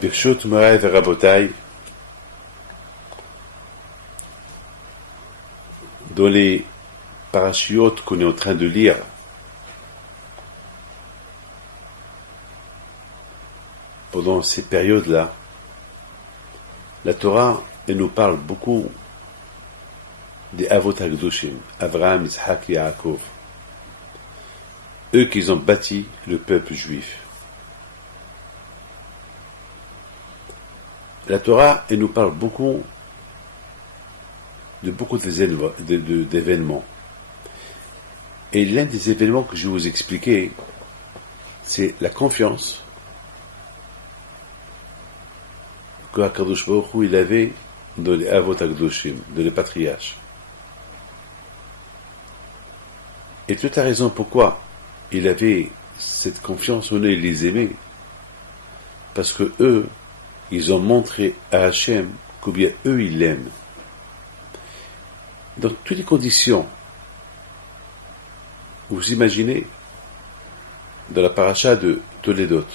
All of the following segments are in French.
Birshot Moraï Verabotai, dans les parachiotes qu'on est en train de lire, pendant ces périodes-là, la Torah, elle nous parle beaucoup des Avot HaKadoshim, Avraham, Yitzhak et Yaakov, eux qui ont bâti le peuple juif. La Torah, elle nous parle beaucoup d'événements. Et l'un des événements que je vais vous expliquer, c'est la confiance que HaKadosh Baruch Hu, il avait dans les Avot HaKadoshim, dans les patriarches. Et tu as raison pourquoi il avait cette confiance en eux, il les aimait. Parce que eux, ils ont montré à Hachem combien eux, ils l'aiment. Dans toutes les conditions, vous imaginez, dans la paracha de Toledot,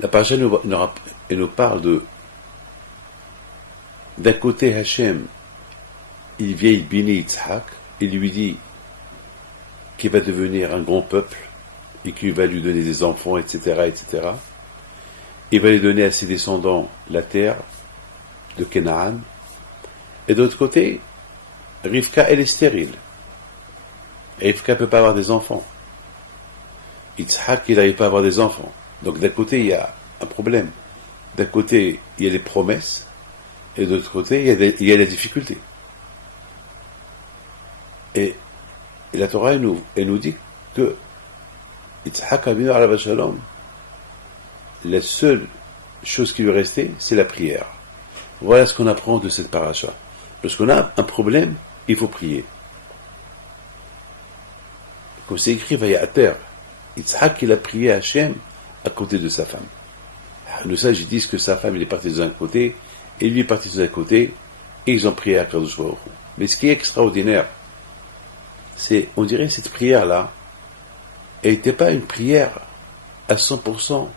la paracha nous parle d'un côté Hachem, il vient bénir Yitzhak, il lui dit qu'il va devenir un grand peuple et qu'il va lui donner des enfants, etc., etc. Il va lui donner à ses descendants la terre de Canaan. Et d'autre côté, Rivka, elle est stérile. Rivka ne peut pas avoir des enfants. Yitzhak, il n'arrive pas à avoir des enfants. Donc d'un côté, il y a un problème. D'un côté, il y a les promesses, et de l'autre côté, il y a la difficulté. Et la Torah, elle nous dit que Yitzhak Avinu alav shalom, la seule chose qui lui restait, c'est la prière. Voilà ce qu'on apprend de cette paracha. Lorsqu'on a un problème, il faut prier. Comme c'est écrit, Vayater, Yitzhak, il a prié à Hachem à côté de sa femme. Le sage, ils disent que sa femme, il est parti d'un côté, et lui est parti d'un côté, et ils ont prié à Kadosh Baruch Hu. Mais ce qui est extraordinaire, c'est, on dirait, cette prière-là, elle n'était pas une prière à 100%.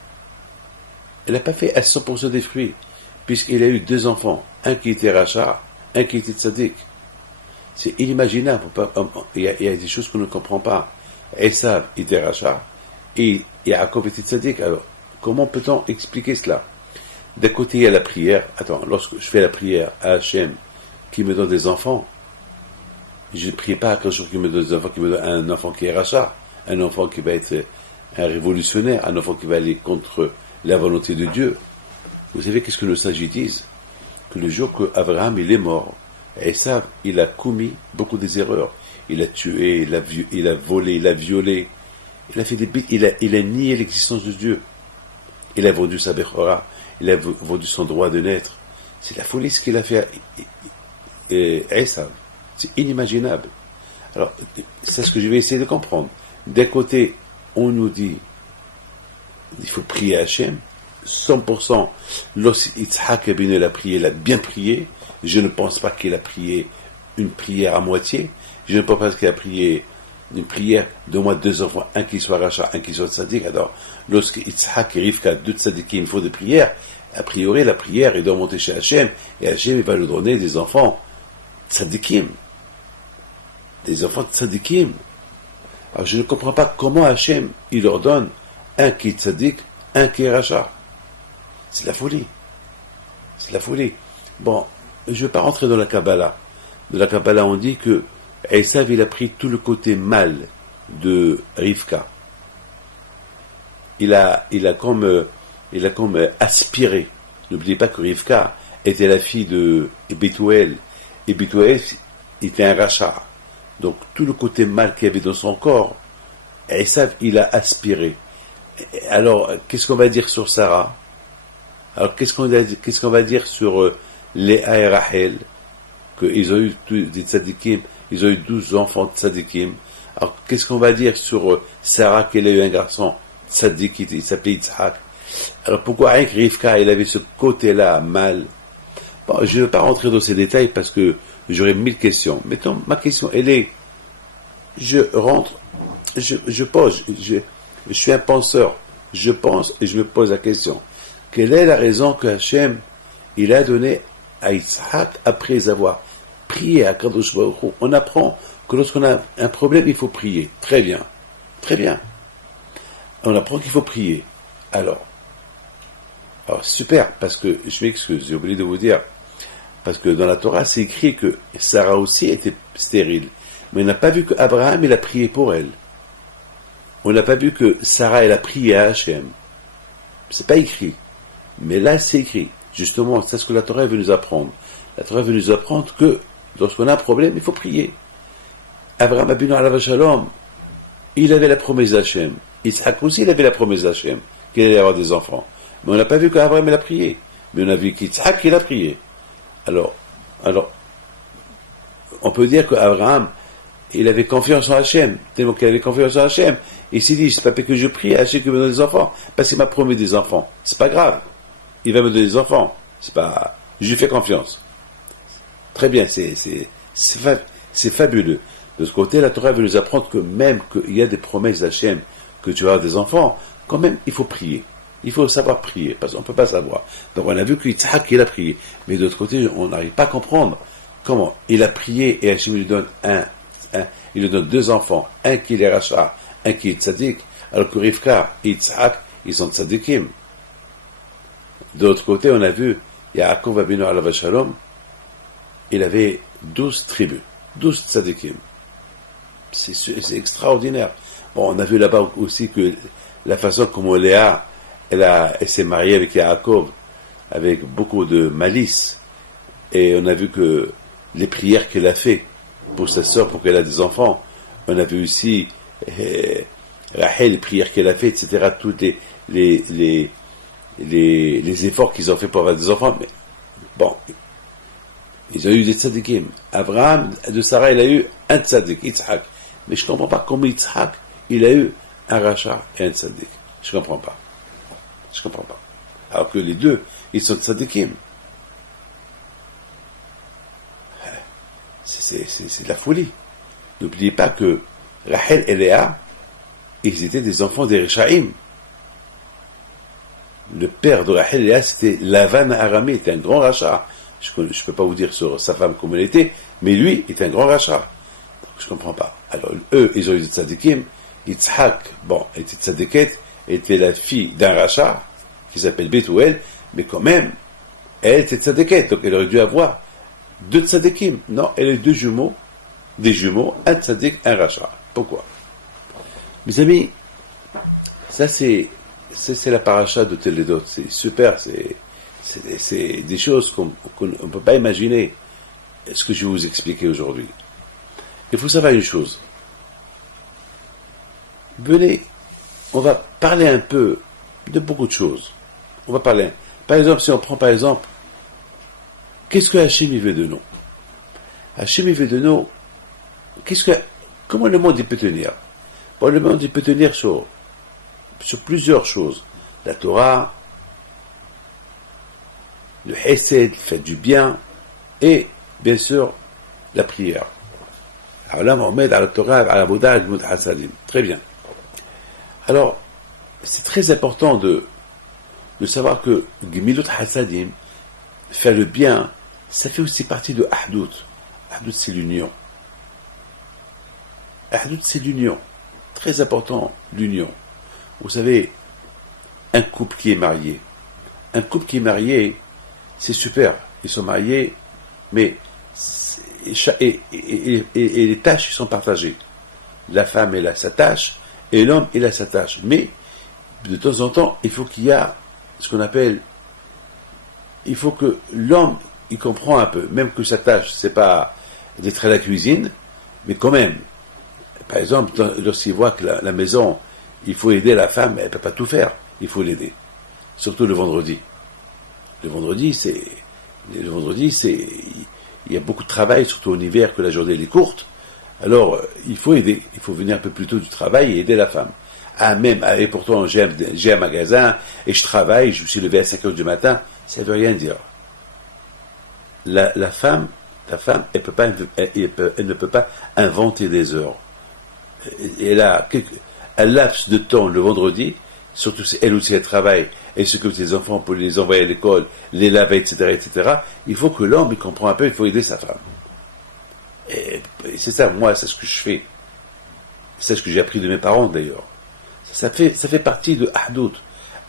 Elle n'a pas fait à 100% des fruits, puisqu'il a eu 2 enfants, un qui était rachat, un qui était tzaddik. C'est inimaginable. Il y a des choses qu'on ne comprend pas. Esav était rachat, et Yaakov était tzaddik. Alors, comment peut-on expliquer cela? D'un côté, il y a la prière. Attends, lorsque je fais la prière à Hachem, qui me donne des enfants, je ne prie pas à quelque chose qui me donne des enfants, qui me donne un enfant qui est rachat, un enfant qui va être un révolutionnaire, un enfant qui va aller contre la volonté de Dieu. Vous savez qu'est-ce que nos sages disent? Que le jour que Abraham il est mort, Esav, il a commis beaucoup des erreurs. Il a tué, il a volé, il a violé, il a fait des bêtises, il a nié l'existence de Dieu. Il a vendu sa Bechora, il a vendu son droit de naître. C'est la folie ce qu'il a fait à Esav. C'est inimaginable. Alors, c'est ce que je vais essayer de comprendre. D'un côté, on nous dit il faut prier à Hachem, 100%. Lorsqu'Yitzhak Abinu a prié, il a bien prié. Je ne pense pas qu'il a prié une prière à moitié. Je ne pense pas qu'il a prié une prière d'au moins 2 enfants, un qui soit rachat, un qui soit tzaddik. Alors, lorsque Yitzhak et Rivka, 2 tzaddikim, il faut des prières, a priori, la prière, il doit monter chez Hachem, et Hachem, il va lui donner des enfants tzaddikim. Des enfants tzaddikim. Alors, je ne comprends pas comment Hachem, il leur donne un qui est tzaddik, un qui est rachat. C'est la folie. C'est la folie. Bon, je ne vais pas rentrer dans la Kabbalah. Dans la Kabbalah, on dit que Esav, il a pris tout le côté mal de Rivka. Il a comme aspiré. N'oubliez pas que Rivka était la fille de Bethuel. Et Bethuel était un rachat. Donc, tout le côté mal qu'il y avait dans son corps, Esav, il a aspiré. Alors, qu'est-ce qu'on va dire sur Sarah? Alors, qu'est-ce qu'on va dire sur Léa et Rachel? Qu'ils ont eu des tzadikim, ils ont eu 12 enfants tzadikim. Alors, qu'est-ce qu'on va dire sur Sarah, qu'elle a eu un garçon tzadik, il s'appelait Yitzhak? Alors, pourquoi avec Rivka, elle avait ce côté-là mal? Bon, je ne vais pas rentrer dans ces détails parce que j'aurais 1000 questions. Mettons, ma question, elle est, je pose, je suis un penseur, je pense et je me pose la question. quelle est la raison que Hachem, il a donné à Yitzhak après avoir prié à Kadosh Baruch Hu? On apprend que lorsqu'on a un problème, il faut prier. Très bien. Très bien. On apprend qu'il faut prier. Alors, super, parce que, je m'excuse, j'ai oublié de vous dire, parce que dans la Torah, c'est écrit que Sarah aussi était stérile. Mais on n'a pas vu qu'Abraham, il a prié pour elle. On n'a pas vu que Sarah, elle a prié à Hachem. C'est pas écrit. Mais là, c'est écrit. Justement, c'est ce que la Torah veut nous apprendre. La Torah veut nous apprendre que lorsqu'on a un problème, il faut prier. Abraham Abinu alav shalom, il avait la promesse d'Hachem. Yitzhak aussi, il avait la promesse d'Hachem, qu'il allait avoir des enfants. Mais on n'a pas vu qu'Abraham, il a prié. Mais on a vu qu'Yitzhak, il a prié. Alors, on peut dire qu'Abraham, il avait confiance en Hachem, tellement qu'il avait confiance en Hachem. Il s'est dit, c'est pas que je prie, Hachem qui me donne des enfants, parce qu'il m'a promis des enfants. C'est pas grave. Il va me donner des enfants. C'est pas, je lui fais confiance. Très bien, c'est fabuleux. De ce côté, la Torah veut nous apprendre que même qu'il y a des promesses d'Hachem, que tu vas avoir des enfants, quand même, il faut prier. Il faut savoir prier, parce qu'on ne peut pas savoir. Donc on a vu que Yitzhak, il a prié. Mais de l'autre côté, on n'arrive pas à comprendre comment il a prié et Hachem lui donne il lui donne deux enfants, un qui est Racha, un qui est Tzadik, alors que Rivka et Yitzhak, ils sont Tzadikim. De l'autre côté, on a vu Yaakov Abinu alav shalom, il avait 12 tribus, 12 Tzadikim. C'est extraordinaire. Bon, on a vu là-bas aussi que la façon comme Léa, elle s'est mariée avec Yaakov, avec beaucoup de malice. Et on a vu que les prières qu'elle a fait pour sa sœur, pour qu'elle ait des enfants. On a vu aussi Rachel, les prières qu'elle a fait, etc. Tous les efforts qu'ils ont fait pour avoir des enfants. Mais bon, ils ont eu des tzadikim. Abraham, de Sarah, il a eu un tzadik, Yitzhak. Mais je ne comprends pas comment Yitzhak, il a eu un rachat et un tzadik. Je ne comprends pas. Je ne comprends pas. Alors que les deux, ils sont tzadikim. C'est de la folie. N'oubliez pas que Rachel et Léa, ils étaient des enfants des Réchaïm. Le père de Rachel et Léa, c'était Lavan Aramé, était un grand rachat. Je ne peux pas vous dire sur sa femme comment elle était, mais lui était un grand rachat. Donc, je ne comprends pas. Alors, eux, ils ont eu des tzadikim. Yitzhak, bon, était tzadiket, était la fille d'un rachat, qui s'appelle Bethuel, mais quand même, elle était tzadiket, donc elle aurait dû avoir deux tzadikim. Non, elle a eu des jumeaux, un tzadik, un rachat. Pourquoi? Mes amis, ça c'est la paracha de Télédot. C'est super, c'est des choses qu'on ne peut pas imaginer ce que je vais vous expliquer aujourd'hui. Il faut savoir une chose. Venez, on va parler un peu de beaucoup de choses. On va parler, par exemple, si on prend par exemple, qu'est-ce que Hachem il veut de nous? Hachem il veut de nous, comment le monde il peut tenir? Bon, le monde il peut tenir sur plusieurs choses. La Torah, le Hesed, le fait du bien, et bien sûr la prière. Alors là, on met dans la Torah, à la Bouddha, très bien. Alors, c'est très important de savoir que Gemilut Hasadim, faire le bien, ça fait aussi partie de Ahdout. Ahdout, c'est l'union. Ahdout, c'est l'union. Très important, l'union. Vous savez, un couple qui est marié. Un couple qui est marié, c'est super. Ils sont mariés, mais et les tâches sont partagées. La femme, elle a sa tâche, et l'homme, il a sa tâche. Mais, de temps en temps, il faut qu'il y a ce qu'on appelle, il faut que l'homme, il comprend un peu, même que sa tâche, c'est pas d'être à la cuisine, mais quand même, par exemple, lorsqu'il voit que la maison, il faut aider la femme, elle ne peut pas tout faire, il faut l'aider. Surtout le vendredi. Le vendredi, il y a beaucoup de travail, surtout en hiver, que la journée est courte. Alors, il faut aider, il faut venir un peu plus tôt du travail et aider la femme. Ah, même, et pourtant, j'ai un magasin, et je travaille, je me suis levé à 5 heures du matin, ça ne veut rien dire. La femme, elle ne peut pas inventer des heures. Elle a un laps de temps le vendredi surtout si elle aussi elle travaille, elle s'occupe de ses enfants pour les envoyer à l'école, les laver, etc., il faut que l'homme, il comprend un peu, il faut aider sa femme. Et c'est ça, moi, c'est ce que je fais. C'est ce que j'ai appris de mes parents, d'ailleurs. Ça fait partie de Ahdout.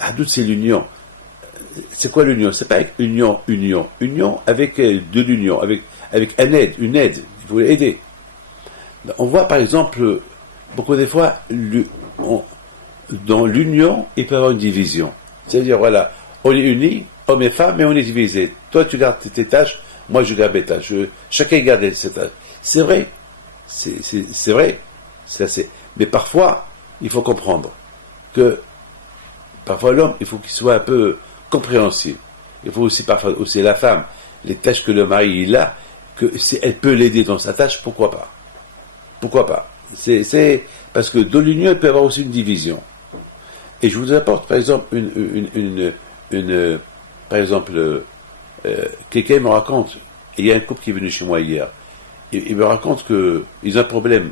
Ahdout, c'est l'union. C'est quoi l'union? C'est pas avec union. Union avec de l'union, avec une aide. Il faut aider. On voit, par exemple, beaucoup des fois, dans l'union, il peut y avoir une division. C'est-à-dire, voilà, on est unis, hommes et femmes, mais on est divisés. Toi, tu gardes tes tâches, moi, je garde mes tâches. Chacun garde ses tâches. C'est vrai. C'est vrai. Mais parfois, il faut comprendre que parfois l'homme, il faut qu'il soit un peu compréhensible. Il faut aussi parfois aussi la femme, les tâches que le mari il a, que si elle peut l'aider dans sa tâche, pourquoi pas? Pourquoi pas? C'est parce que dans l'union, il peut y avoir aussi une division. Et je vous apporte par exemple par exemple, quelqu'un me raconte, il y a un couple qui est venu chez moi hier, il me raconte qu'ils ont un problème.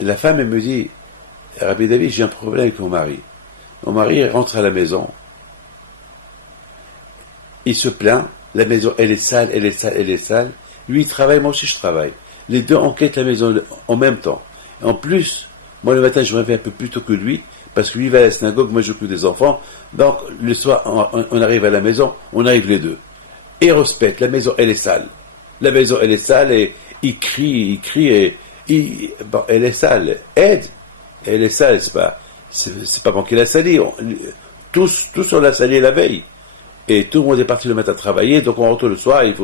La femme, elle me dit, Rabbi David, j'ai un problème avec mon mari. Mon mari rentre à la maison, il se plaint, la maison, elle est sale. Lui, il travaille, moi aussi, je travaille. Les deux enquêtent la maison en même temps. En plus, moi, le matin, je me réveille un peu plus tôt que lui, parce que lui va à la synagogue, moi, j'occupe des enfants. Donc, le soir, on arrive à la maison, on arrive les deux. Et respecte, la maison, elle est sale. La maison, elle est sale, et il crie, et bon, elle est sale. Aide, elle est sale, c'est pas bon qu'il a sali. Tous on l'a sali la veille. Et tout le monde est parti le matin travailler, donc on rentre le soir, il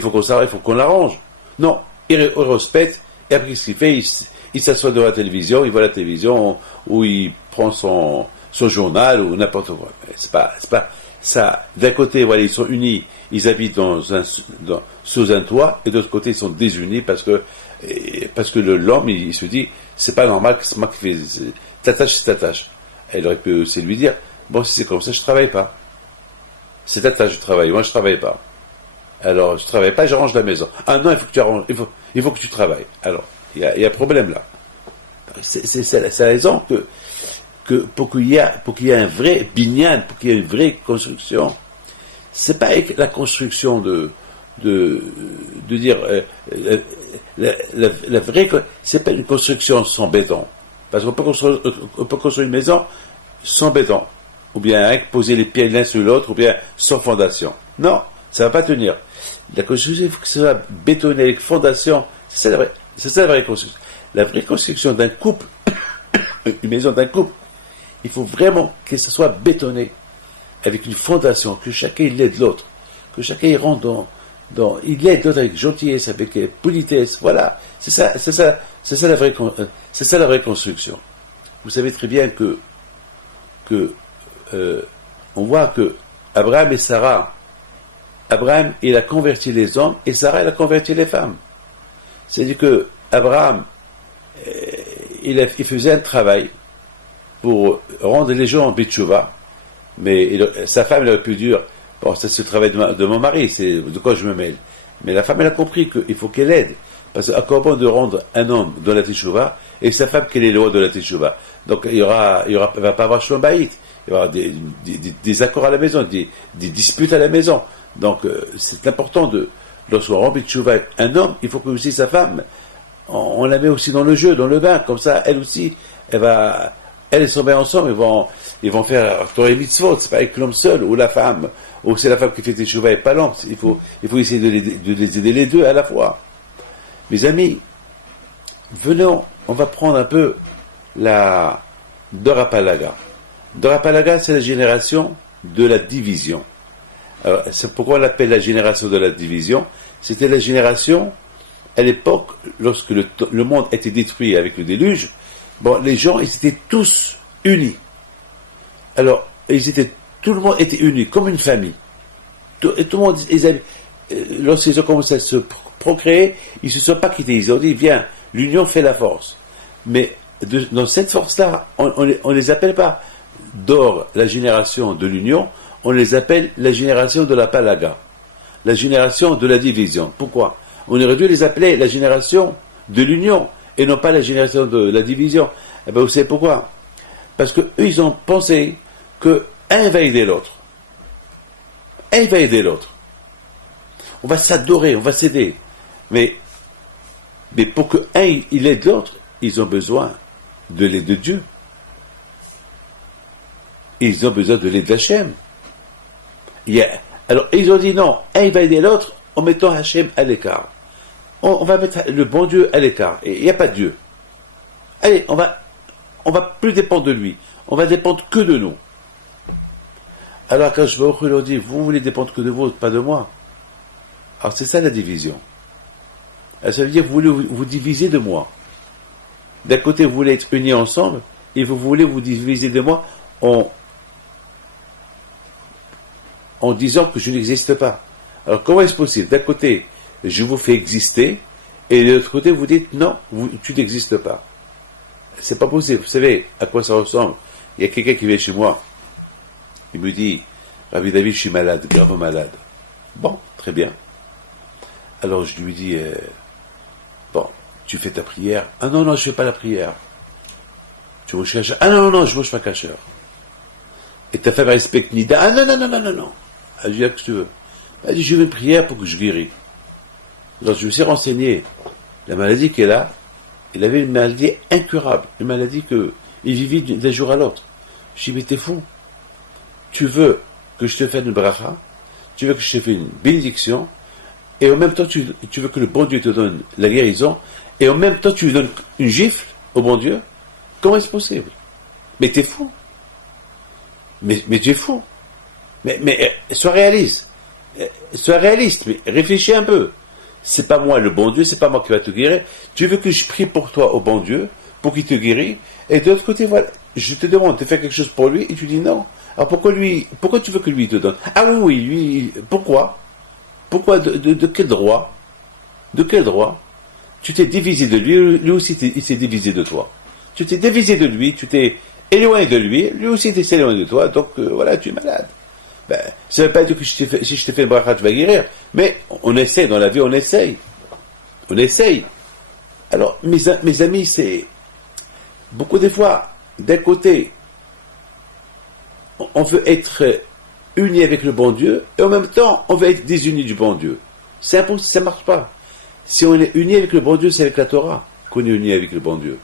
faut qu'on s'arrête, il faut qu'on l'arrange. Non, il respecte, et après ce qu'il fait, il s'assoit devant la télévision, il voit la télévision, ou il prend son journal, ou n'importe quoi. C'est pas ça. D'un côté, voilà, ils sont unis, ils habitent sous un toit, et de l'autre côté, ils sont désunis parce que l'homme, il se dit, c'est pas normal que c'est moi qui fais, ta tâche, c'est ta tâche. Elle aurait pu aussi lui dire, bon, si c'est comme ça, je travaille pas. C'est ta tâche, je travaille. Moi, je travaille pas. Alors, je travaille pas, j'arrange la maison. Ah non, il faut que tu arranges, il faut que tu travailles. Alors, il y a un problème là. C'est la raison que pour qu'il y ait un vrai binyan, pour qu'il y ait une vraie construction, c'est pas avec la construction de dire la vraie, c'est pas une construction sans béton. Parce qu'on peut construire une maison sans béton. Ou bien avec poser les pieds l'un sur l'autre, ou bien sans fondation. Non, ça ne va pas tenir. La construction, il faut que ce soit bétonné avec fondation. C'est ça la vraie construction. La vraie construction d'un couple, une maison d'un couple, il faut vraiment que ce soit bétonné, avec une fondation, que chacun il aide l'autre, que chacun il rentre il aide l'autre avec gentillesse, avec politesse. Voilà, c'est ça la vraie construction. Vous savez très bien que on voit que Abraham et Sarah, Abraham, il a converti les hommes et Sarah, elle a converti les femmes. C'est-à-dire que Abraham, il faisait un travail pour rendre les gens en bitchouva, mais sa femme, elle aurait pu dire, bon, ça c'est le travail de mon mari, c'est de quoi je me mêle. Mais la femme, elle a compris qu'il faut qu'elle aide. Parce qu'à quoi bon de rendre un homme dans la teshuva et sa femme qu'elle est loin de la teshuva. Donc il va pas avoir shlomaït. Il y aura des accords à la maison, des disputes à la maison. Donc c'est important lorsqu'on rend teshuva un homme, il faut que aussi sa femme, on la met aussi dans le jeu, dans le bain. Comme ça, elle aussi, elle et son mari ensemble, ils vont faire Torah mitzvot. C'est pas avec l'homme seul ou la femme, ou c'est la femme qui fait teshuva et pas l'homme. Il faut essayer de les aider les deux à la fois. Mes amis, venons, on va prendre un peu la Dorapalaga. Dorapalaga, c'est la génération de la division. Alors, c'est pourquoi on l'appelle la génération de la division. C'était la génération, à l'époque, lorsque le monde était détruit avec le déluge, bon, les gens, ils étaient tous unis. Alors, tout le monde était uni, comme une famille. Tout le monde, lorsqu'ils ont commencé à se procréer, ils ne se sont pas quittés. Ils ont dit, viens, l'union fait la force. Mais dans cette force-là, on ne les appelle pas d'or, la génération de l'union, on les appelle la génération de la palaga, la génération de la division. Pourquoi? On aurait dû les appeler la génération de l'union, et non pas la génération de la division. Eh bien, vous savez pourquoi? Parce que eux, ils ont pensé que un va aider l'autre. Un va aider l'autre. On va s'adorer, on va s'aider. Mais pour que un il aide l'autre, ils ont besoin de l'aide de Dieu. Ils ont besoin de l'aide d'Hachem. Alors, ils ont dit non, un va aider l'autre en mettant Hachem à l'écart. On va mettre le bon Dieu à l'écart. Et il n'y a pas de Dieu. Allez, on va plus dépendre de lui. On va dépendre que de nous. Alors, quand je me leur dit, vous voulez dépendre que de vous, pas de moi. Alors, c'est ça la division. Alors, ça veut dire que vous voulez vous diviser de moi. D'un côté, vous voulez être unis ensemble, et vous voulez vous diviser de moi en disant que je n'existe pas. Alors, comment est-ce possible? D'un côté, je vous fais exister, et de l'autre côté, vous dites, non, tu n'existes pas. C'est pas possible. Vous savez à quoi ça ressemble? Il y a quelqu'un qui vient chez moi. Il me dit, Rabbi David, je suis malade, gravement malade. Bon, très bien. Alors je lui dis, bon, tu fais ta prière? Ah non, non, je fais pas la prière. Tu manges cachère? Ah non, non, non, je mange pas cachère. Et ta femme respecte Nida? Ah non, non, non, non, non, non. Elle dit, qu'est-ce que tu veux? Elle dit, je veux une prière pour que je guéris. Alors je me suis renseigné. La maladie qu'elle a, il avait une maladie incurable. Une maladie il vivait d'un jour à l'autre. Je dis, mais t'es fou. Tu veux que je te fasse une bracha, tu veux que je te fasse une bénédiction, et en même temps tu veux que le bon Dieu te donne la guérison, et en même temps tu lui donnes une gifle au bon Dieu? Comment est-ce possible? Mais t'es fou. Mais tu es fou. Mais sois réaliste. Sois réaliste, mais réfléchis un peu. C'est pas moi le bon Dieu, c'est pas moi qui va te guérir. Tu veux que je prie pour toi au bon Dieu, pour qu'il te guérisse, et de l'autre côté, voilà, je te demande de faire quelque chose pour lui, et tu dis non. Alors pourquoi tu veux que lui te donne? Ah oui, lui, pourquoi? Pourquoi, de quel droit? De quel droit? Tu t'es divisé de lui, lui aussi il s'est divisé de toi. Tu t'es divisé de lui, tu t'es éloigné de lui aussi il s'est éloigné de toi, donc voilà, tu es malade. Ben, ça ne veut pas dire que si je te fais une bracha, tu vas guérir, mais on essaie, dans la vie, on essaye. On essaye. Alors, mes amis, c'est beaucoup des fois, d'un côté, on veut être unis avec le bon Dieu, et en même temps, on veut être désunis du bon Dieu. C'est impossible, ça ne marche pas. Si on est unis avec le bon Dieu, c'est avec la Torah qu'on est unis avec le bon Dieu.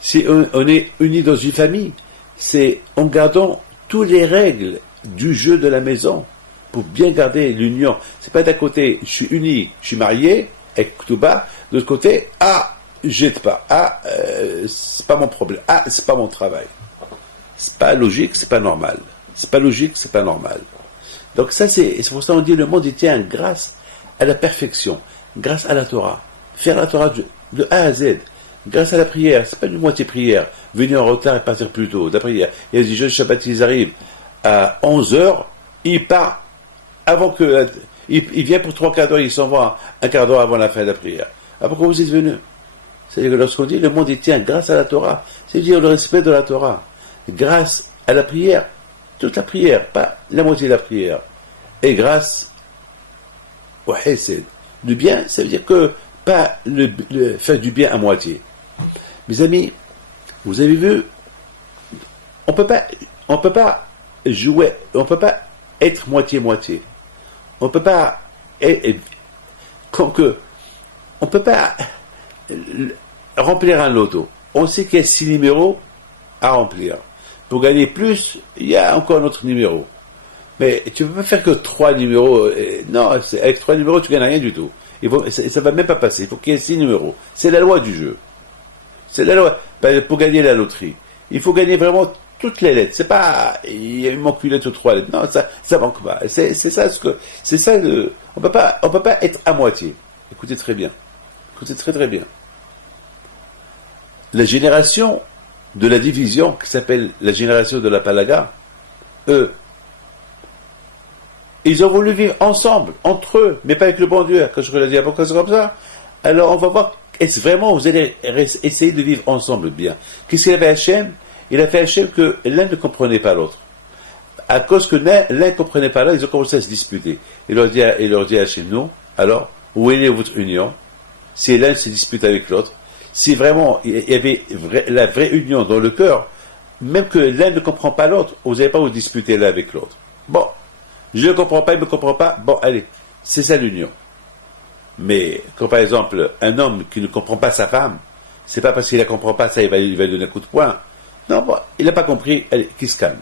Si on est unis dans une famille, c'est en gardant toutes les règles du jeu de la maison pour bien garder l'union. C'est pas d'un côté, je suis uni, je suis marié avec Ktouba, de l'autre côté, jette pas, c'est pas mon problème, c'est pas mon travail. C'est pas logique, c'est pas normal. C'est pas logique, c'est pas normal. Donc ça, c'est pour ça qu'on dit le monde il tient grâce à la perfection, grâce à la Torah. Faire la Torah de A à Z, grâce à la prière, c'est pas une moitié prière, venir en retard et partir plus tôt. La prière, il y a des jeunes Shabbat, ils arrivent à 11h, il part avant que... Il vient pour 3 quarts d'heure, il s'en va un quart d'heure avant la fin de la prière. Alors pourquoi vous êtes venu? C'est-à-dire que lorsqu'on dit le monde il tient grâce à la Torah, c'est-à-dire le respect de la Torah, grâce à la prière, toute la prière, pas la moitié de la prière, et grâce au hesed. Du bien, ça veut dire que pas le faire du bien à moitié. Mes amis, vous avez vu, on peut pas jouer, on peut pas être moitié-moitié. On peut pas on peut pas remplir un loto. On sait qu'il y a 6 numéros à remplir. Pour gagner plus, il y a encore un autre numéro. Mais tu ne peux pas faire que 3 numéros. Non, avec 3 numéros, tu ne gagnes rien du tout. Ça ne va même pas passer. Il faut qu'il y ait 6 numéros. C'est la loi du jeu. C'est la loi. Pour gagner la loterie, il faut gagner vraiment toutes les lettres. C'est pas, il manque une lettre ou 3 lettres. Non, ça manque pas. C'est ça on peut pas être à moitié. Écoutez très bien. Écoutez très très bien. La génération de la division, qui s'appelle la génération de la Palaga, eux, ils ont voulu vivre ensemble, entre eux, mais pas avec le bon Dieu. Quand je regarde, pourquoi c'est comme ça? Alors on va voir, est-ce vraiment vous allez essayer de vivre ensemble bien? Qu'est-ce qu'il avait Hachem? Il a fait Hachem que l'un ne comprenait pas l'autre. À cause que l'un ne comprenait pas l'autre, ils ont commencé à se disputer. Il leur dit à Hachem, non, alors, où est votre union? Si l'un se dispute avec l'autre, si vraiment il y avait la vraie union dans le cœur, même que l'un ne comprend pas l'autre, vous n'allez pas vous disputer l'un avec l'autre. Bon, je ne comprends pas, il ne me comprend pas, bon, allez, c'est ça l'union. Mais quand par exemple, un homme qui ne comprend pas sa femme, c'est pas parce qu'il ne la comprend pas, ça, il va lui donner un coup de poing. Non, bon, il n'a pas compris, allez, qu'il se calme.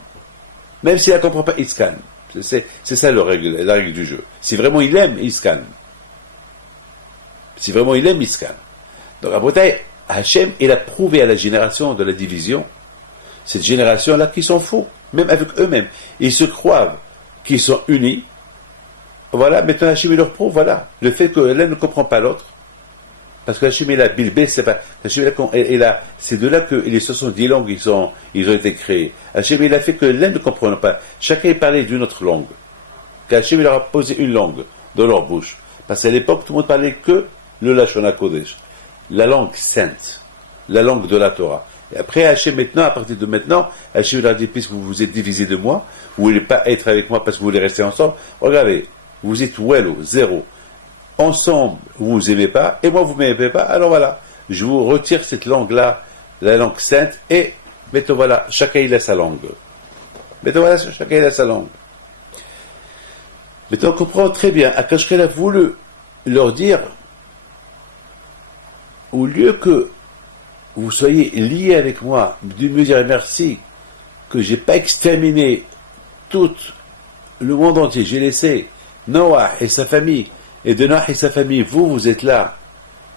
Même s'il ne la comprend pas, il se calme. C'est ça la règle du jeu. Si vraiment il aime, il se calme. Si vraiment il aime, il se calme. Donc, à Bretagne, Hachem, il a prouvé à la génération de la division, cette génération-là, qui s'en fout, même avec eux-mêmes. Ils se croient qu'ils sont unis. Voilà, maintenant Hachem, il leur prouve, voilà, le fait que l'un ne comprend pas l'autre. Parce que Hachem, il a Bilbé, c'est pas, Hachem, c'est de là que les 70 langues, ils ont été créées. Hachem, il a fait que l'un ne comprenne pas. Chacun parlait d'une autre langue. Hachem, il leur a posé une langue dans leur bouche. Parce qu'à l'époque, tout le monde parlait que le Lashon HaKodesh. La langue sainte. La langue de la Torah. Et après, Hachem, maintenant, à partir de maintenant, Hachem leur a dit, puisque vous vous êtes divisés de moi, vous ne voulez pas être avec moi parce que vous voulez rester ensemble, regardez, vous êtes wello, zéro. Ensemble, vous ne vous aimez pas, et moi, vous ne m'aimez pas, alors voilà, je vous retire cette langue-là, la langue sainte, et maintenant, voilà, chacun il a sa langue. Maintenant, voilà, chacun il a sa langue. Maintenant, on comprend très bien, Akashkel a voulu leur dire, au lieu que vous soyez liés avec moi, de me dire merci, que je n'ai pas exterminé tout le monde entier, j'ai laissé Noah et sa famille, et de Noah et sa famille, vous êtes là.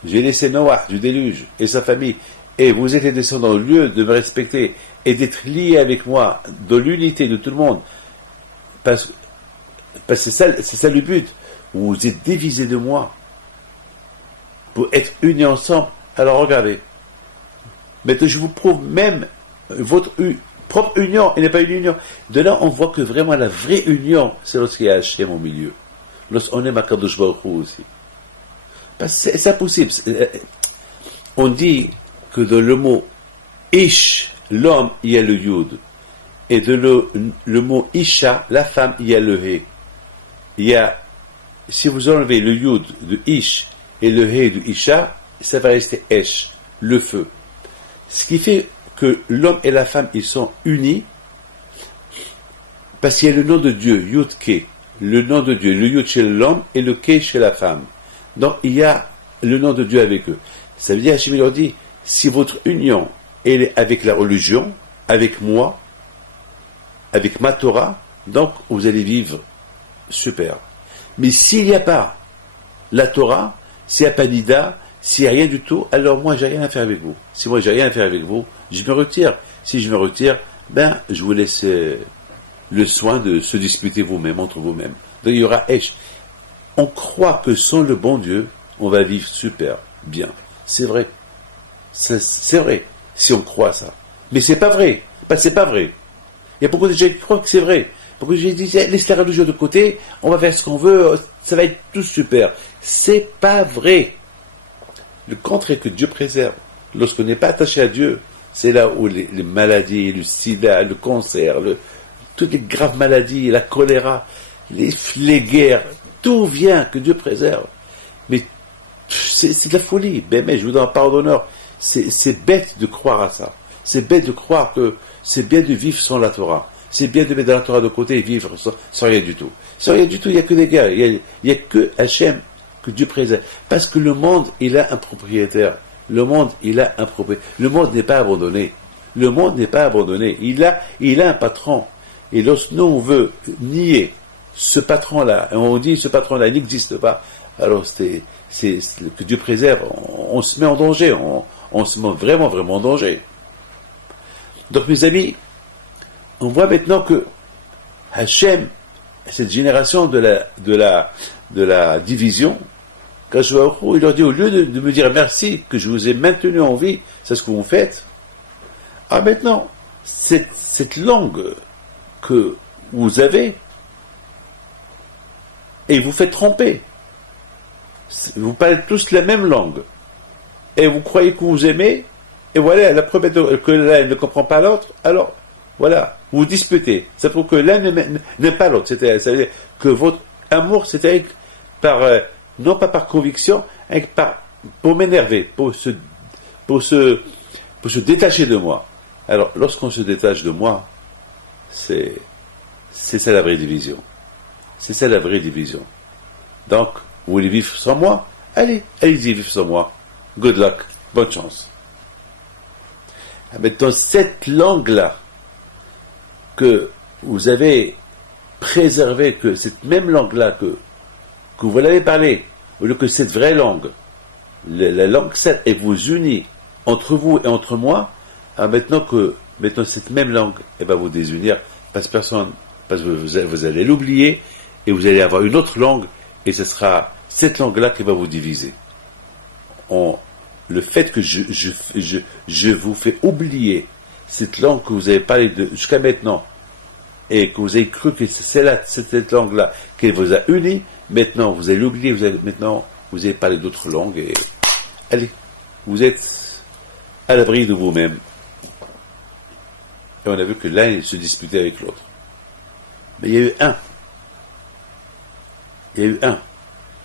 J'ai laissé Noah du déluge et sa famille, et vous êtes les descendants, au lieu de me respecter et d'être liés avec moi, dans l'unité de tout le monde, parce que c'est ça le but. Vous êtes divisés de moi pour être unis ensemble. Alors regardez. Maintenant, je vous prouve même votre propre union, et n'est pas une union. De là, on voit que vraiment la vraie union, c'est lorsqu'il y a Hachem au milieu. Lorsqu'on aime Akadosh Baruch Hu aussi. Parce que c'est impossible. On dit que dans le mot Ish, l'homme, il y a le Yud. Et de le mot Isha, la femme, il y a le He. Il y a, si vous enlevez le Yud de Ish et le He de Isha, ça va rester Esh, le feu. Ce qui fait que l'homme et la femme, ils sont unis, parce qu'il y a le nom de Dieu, Yud-Ke, le nom de Dieu, le Yud chez l'homme et le Ke chez la femme. Donc il y a le nom de Dieu avec eux. Ça veut dire, Hachem leur dit, si votre union est avec la religion, avec moi, avec ma Torah, donc vous allez vivre super. Mais s'il n'y a pas la Torah, s'il n'y a pas Nida, s'il n'y a rien du tout, alors moi j'ai rien à faire avec vous. Si moi j'ai rien à faire avec vous, je me retire. Si je me retire, ben je vous laisse le soin de se disputer vous-même, entre vous-même. Donc il y aura Esh. On croit que sans le bon Dieu, on va vivre super, bien. C'est vrai. C'est vrai, si on croit ça. Mais c'est pas vrai. C'est pas vrai. Il y a beaucoup de gens qui croient que c'est vrai. Beaucoup de gens disent, laisse la religion de côté, on va faire ce qu'on veut, ça va être tout super. C'est pas vrai. Le contraire que Dieu préserve. Lorsqu'on n'est pas attaché à Dieu, c'est là où les maladies, le sida, le cancer, toutes les graves maladies, la choléra, les guerres, tout vient que Dieu préserve. Mais c'est de la folie. Mais je vous donne un pardonneur. C'est bête de croire à ça. C'est bête de croire que c'est bien de vivre sans la Torah. C'est bien de mettre la Torah de côté et vivre sans rien du tout. Sans rien du tout, il n'y a que des guerres. Il n'y a que Hachem que Dieu préserve. Parce que le monde, il a un propriétaire. Le monde, il a un propriétaire. Le monde n'est pas abandonné. Le monde n'est pas abandonné. Il a un patron. Et lorsque nous, on veut nier ce patron-là, et on dit ce patron-là n'existe pas, alors c'est que Dieu préserve. On se met en danger. On se met vraiment, vraiment en danger. Donc, mes amis, on voit maintenant que Hachem, cette génération de la division, quand je vois il leur dit, au lieu de me dire merci, que je vous ai maintenu en vie, c'est ce que vous faites. Ah, maintenant, cette langue que vous avez, et vous faites tromper. Vous parlez tous la même langue. Et vous croyez que vous aimez, et voilà, la preuve que l'un ne comprend pas l'autre, alors, voilà, vous disputez. Ça prouve que l'un n'aime pas l'autre. Ça veut dire que votre amour, c'était non pas par conviction, pour m'énerver, pour se détacher de moi. Alors, lorsqu'on se détache de moi, c'est ça la vraie division. C'est ça la vraie division. Donc, vous voulez vivre sans moi? Allez-y, vivre sans moi. Good luck, bonne chance. Maintenant, cette langue-là, que vous avez préservée, que cette même langue-là, que vous l'avez parlée, au lieu que cette vraie langue, la langue sainte, et vous unit entre vous et entre moi, maintenant cette même langue, elle va vous désunir, parce que vous allez l'oublier, et vous allez avoir une autre langue, et ce sera cette langue-là qui va vous diviser. Le fait que je vous fais oublier cette langue que vous avez parlé jusqu'à maintenant, et que vous avez cru que c'est cette langue-là qui vous a unis, maintenant vous allez l'oublier, maintenant vous allez parler d'autres langues, et allez, vous êtes à l'abri de vous-même. Et on a vu que l'un il se disputait avec l'autre. Mais il y a eu un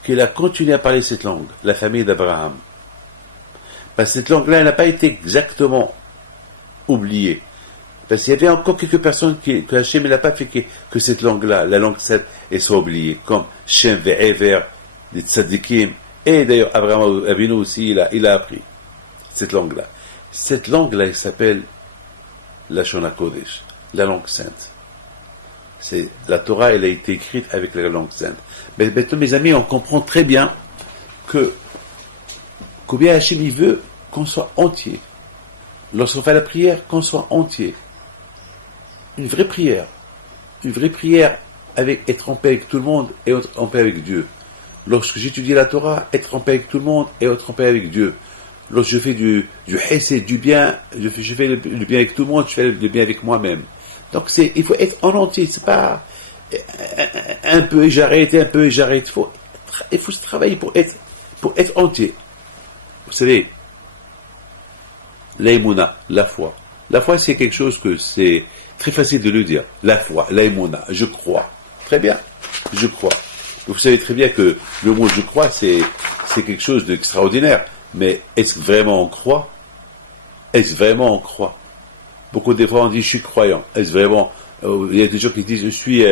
qui a continué à parler cette langue, la famille d'Abraham. Parce que cette langue-là, elle n'a pas été exactement oubliée. Parce qu'il y avait encore quelques personnes que Hachem n'a pas fait que cette langue-là, la langue sainte, elle soit oubliée, comme Shem ve'ever, les tzadikim, et d'ailleurs Abraham Avinu aussi, il a appris cette langue-là. Cette langue-là, elle s'appelle la Shona Kodesh, la langue sainte. La Torah, elle a été écrite avec la langue sainte. Mais maintenant, mes amis, on comprend très bien que combien Hachem il veut qu'on soit entier. Lorsqu'on fait la prière, qu'on soit entier. Une vraie prière avec être en paix avec tout le monde et être en paix avec Dieu. Lorsque j'étudie la Torah, être en paix avec tout le monde et être en paix avec Dieu. Lorsque je fais du hesed, du bien, je fais le bien avec tout le monde, je fais le bien avec moi-même. Donc il faut être en entier, c'est pas un peu et j'arrête, un peu et j'arrête. Il faut se travailler pour être entier. Vous savez, l'aïmouna, la foi. La foi, c'est quelque chose que c'est très facile de le dire. La foi, l'aïmouna, je crois. Très bien, je crois. Vous savez très bien que le mot je crois, c'est quelque chose d'extraordinaire. Mais est-ce que vraiment on croit? Est-ce vraiment on croit? Beaucoup de fois on dit je suis croyant. Est-ce vraiment? Il y a des gens qui disent je suis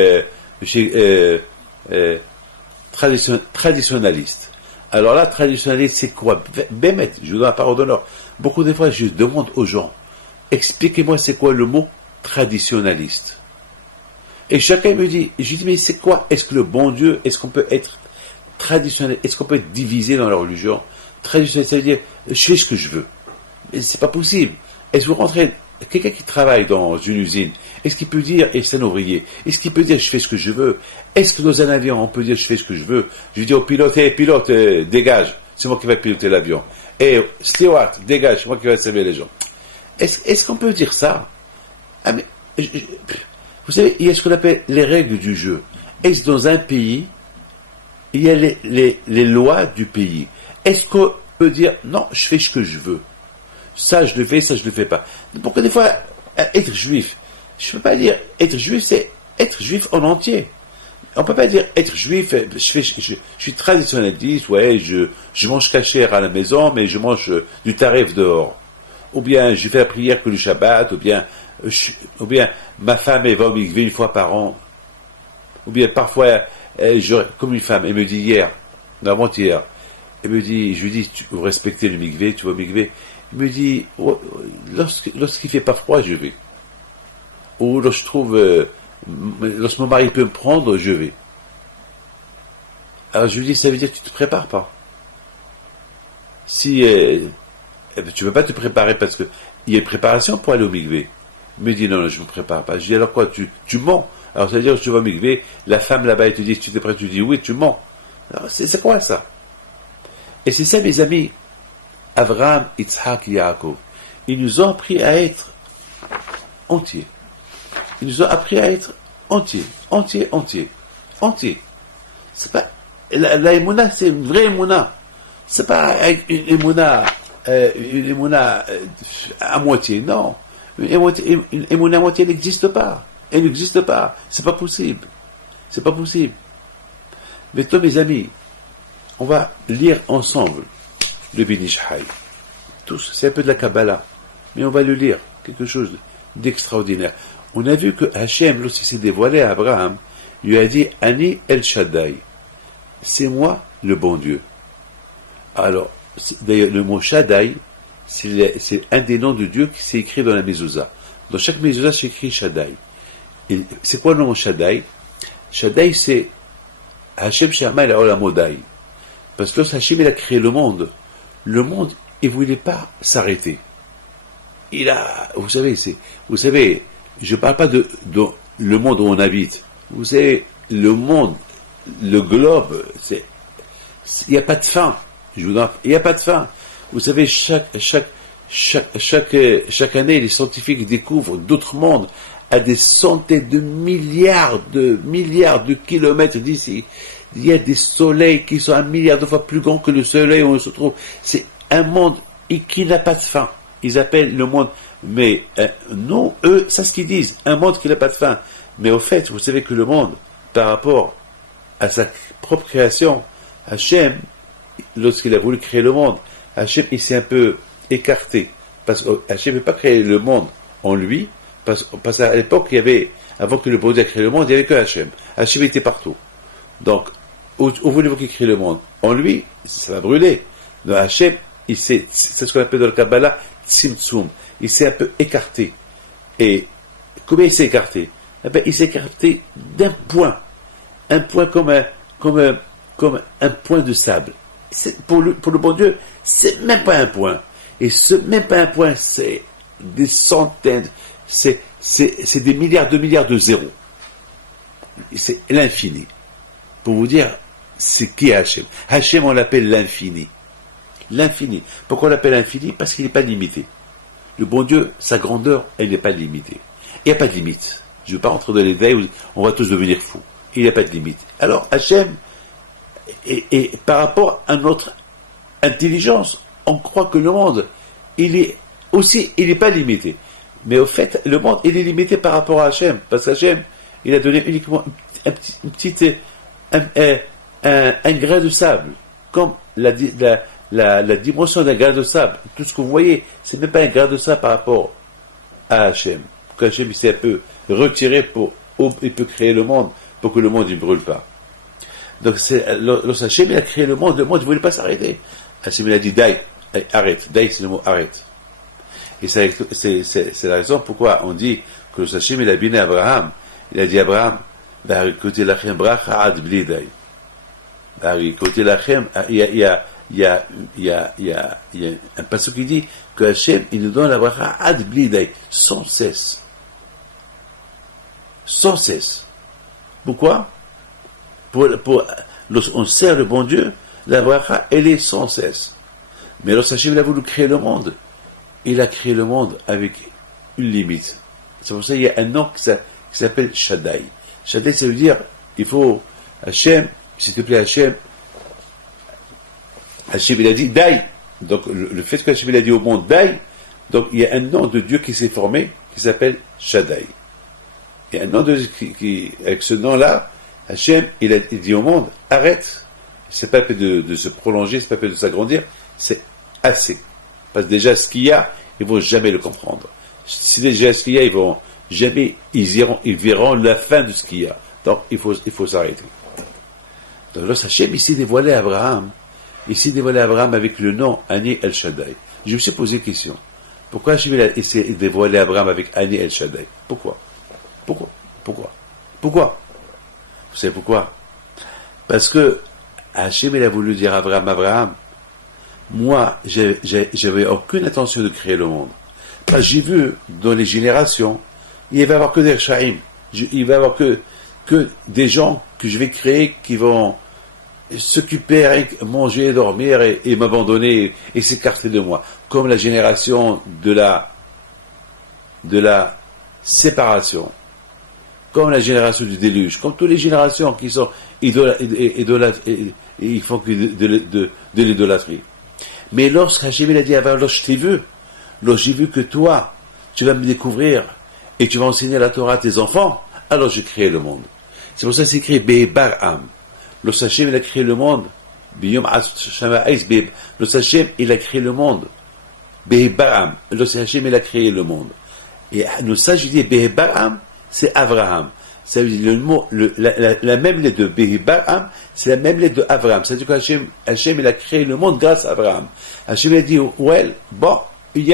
traditionnaliste. Alors là, traditionnaliste, c'est quoi? Bémet, je vous donne la parole d'honneur. Beaucoup de fois, je demande aux gens, expliquez-moi c'est quoi le mot traditionnaliste. Et chacun me dit, je dis, mais c'est quoi? Est-ce que le bon Dieu, est-ce qu'on peut être traditionnel? Est-ce qu'on peut être divisé dans la religion? Traditionnel, ça veut dire, je fais ce que je veux. Mais c'est pas possible. Est-ce que vous rentrez, quelqu'un qui travaille dans une usine, est-ce qu'il peut dire, et c'est un ouvrier, est-ce qu'il peut dire, je fais ce que je veux? Est-ce que dans un avion, on peut dire, je fais ce que je veux? Je dis au pilote, pilote, dégage, c'est moi qui vais piloter l'avion. Et steward, dégage, c'est moi qui vais servir les gens. Est-ce qu'on peut dire ça? Ah, mais, vous savez, il y a ce qu'on appelle les règles du jeu. Est-ce que dans un pays, il y a les lois du pays? Est-ce qu'on peut dire, non, je fais ce que je veux? Ça, je le fais, ça, je le fais pas. Pourquoi des fois, être juif, je ne peux pas dire être juif, c'est être juif en entier. On ne peut pas dire être juif, je suis traditionnaliste, ouais, je mange cachère à la maison, mais je mange du tarif dehors. Ou bien, je fais la prière que le Shabbat, ou bien ma femme, elle va au mikvé une fois par an. Ou bien, parfois, comme une femme, elle me dit avant-hier, je lui dis, vous respectez le mikvé, tu vas au mikvé. Il me dit, lorsqu'il fait pas froid, je vais. Ou lorsque lorsque mon mari peut me prendre, je vais. Alors je lui dis, ça veut dire que tu te prépares pas. Si tu ne peux pas te préparer parce que il y a une préparation pour aller au mikvé. Il me dit, non, je ne me prépare pas. Je dis, alors quoi, tu mens. Alors ça veut dire que tu vas au mikvé, la femme là-bas, elle te dit, tu t'es prêt, tu dis, oui, tu mens. Alors c'est quoi ça? Et c'est ça, mes amis. Abraham, Yitzhak, Yaakov. Ils nous ont appris à être entiers. Ils nous ont appris à être entiers. C'est pas, la émouna, c'est une vraie émouna. C'est pas une émouna à moitié, non. Une émouna à moitié n'existe pas. Elle n'existe pas. C'est pas possible. Maintenant, mes amis, on va lire ensemble le Ben Ish Chai. Tous, c'est un peu de la Kabbalah, mais on va le lire. quelque chose d'extraordinaire. On a vu que Hachem, lorsqu'il s'est dévoilé à Abraham, lui a dit Ani El Shaddai, c'est moi le bon Dieu. Alors, d'ailleurs, le mot Shaddai, c'est un des noms de Dieu qui s'est écrit dans la Mezouza. Dans chaque Mezouza, c'est écrit Shaddai. Et c'est quoi le nom Shaddai? Shaddai, c'est Hachem Shama el Olamodai. Parce que lorsque Hachem il a créé le monde, il ne voulait pas s'arrêter. Vous savez, je ne parle pas de le monde où on habite. Vous savez, le monde, le globe, il n'y a pas de fin. Il n'y a pas de fin. Vous savez, chaque année, les scientifiques découvrent d'autres mondes à des centaines de milliards de kilomètres d'ici. Il y a des soleils qui sont 1 milliard de fois plus grands que le soleil où on se trouve. C'est un monde qui n'a pas de fin. Ils appellent le monde, mais non, eux, c'est ce qu'ils disent, un monde qui n'a pas de fin. Mais au fait, vous savez que le monde, par rapport à sa propre création, Hachem, lorsqu'il a voulu créer le monde, Hachem, il s'est un peu écarté. Parce que Hachem ne veut pas créer le monde en lui, parce qu'à l'époque, avant que le bon Dieu ait créé le monde, il n'y avait que Hachem. Hachem était partout. Donc, où voulez-vous qu'il crée le monde? En lui, ça va brûler. Donc Hachem, c'est ce qu'on appelle dans le Kabbalah, Tzimtzum. Il s'est un peu écarté. Et combien il s'est écarté? Eh bien, il s'est écarté d'un point. Un point comme un point de sable. Pour le bon Dieu, c'est même pas un point. Et même pas un point, c'est des centaines, c'est des milliards de zéros. C'est l'infini. Pour vous dire, c'est qui Hachem? Hachem, on l'appelle l'infini. L'infini. Pourquoi on l'appelle l'infini? Parce qu'il n'est pas limité. Le bon Dieu, sa grandeur, elle n'est pas limitée. Il n'y a pas de limite. Je ne veux pas rentrer dans les détails où on va tous devenir fous. Il n'y a pas de limite. Alors, Hachem, et par rapport à notre intelligence, on croit que le monde, il n'est pas limité. Mais au fait, le monde, il est limité par rapport à Hachem. Parce qu'Hachem, il a donné uniquement un grain de sable. Comme la dimension d'un grain de sable. Tout ce que vous voyez, c'est même pas un grain de sable par rapport à Hachem. Qu'Hachem, il s'est un peu retiré il peut créer le monde pour que le monde ne brûle pas. Donc, lorsque Hachem il a créé le monde ne voulait pas s'arrêter. Hachem il a dit Dai, arrête. Dai, c'est le mot arrête. Et c'est la raison pourquoi on dit que lorsque Hachem il a béni Abraham, il a dit Abraham, il y a un passage qui dit que Hachem il nous donne la bracha ad bliday, sans cesse. Sans cesse. Pourquoi? Lorsqu'on sert le bon Dieu, la bracha, elle est sans cesse. Mais lorsque Hachem a voulu créer le monde, il a créé le monde avec une limite. C'est pour ça qu'il y a un nom qui s'appelle Shaddai. Shaddai, ça veut dire, il faut, Hachem, s'il te plaît Hachem, Hachem il a dit Dai. Donc le fait que Hachem il a dit au monde Dai, donc il y a un nom de Dieu qui s'est formé, qui s'appelle Shaddai. Il y a un nom de Dieu avec ce nom-là, Hachem, il dit au monde, arrête, c'est pas la peine de se prolonger, c'est pas la peine de s'agrandir, c'est assez. Parce que déjà, ce qu'il y a, ils vont jamais le comprendre. Si déjà ce qu'il y a, ils verront la fin de ce qu'il y a. Donc, il faut s'arrêter. Donc, là, Hachem, il s'est dévoilé à Abraham. Il s'est dévoilé à Abraham avec le nom Ani El Shaddai. Je me suis posé une question. Pourquoi Hachem, il s'est dévoilé à Abraham avec Ani El Shaddai? Pourquoi? Vous savez pourquoi? Parce que Hachem, il a voulu dire à Abraham, moi, j'avais aucune intention de créer le monde. Parce que j'ai vu dans les générations, il va y avoir que des Rechaim. Il va y avoir que des gens que je vais créer qui vont s'occuper, manger, dormir et m'abandonner et s'écarter de moi. Comme la génération de la séparation. Comme la génération du déluge, comme toutes les générations qui sont idolâtres, ils font de l'idolâtrie. Mais lorsque Hachem a dit, lorsque je t'ai vu, lorsque j'ai vu que toi, tu vas me découvrir et tu vas enseigner la Torah à tes enfants, alors j'ai créé le monde. C'est pour ça que c'est écrit Be'bar'am. Lorsque Hachem a créé le monde, lorsque Hachem il a créé le monde, Be'bar'am. Lorsque Hachem a créé le monde. Et le sage, il dit Behebaram, c'est Abraham. Ça veut dire le mot, la même lettre de Behebaram, c'est la même lettre de Abraham. C'est-à-dire qu'Hachem, il a créé le monde grâce à Abraham. Hachem a dit, ouais, bon, puis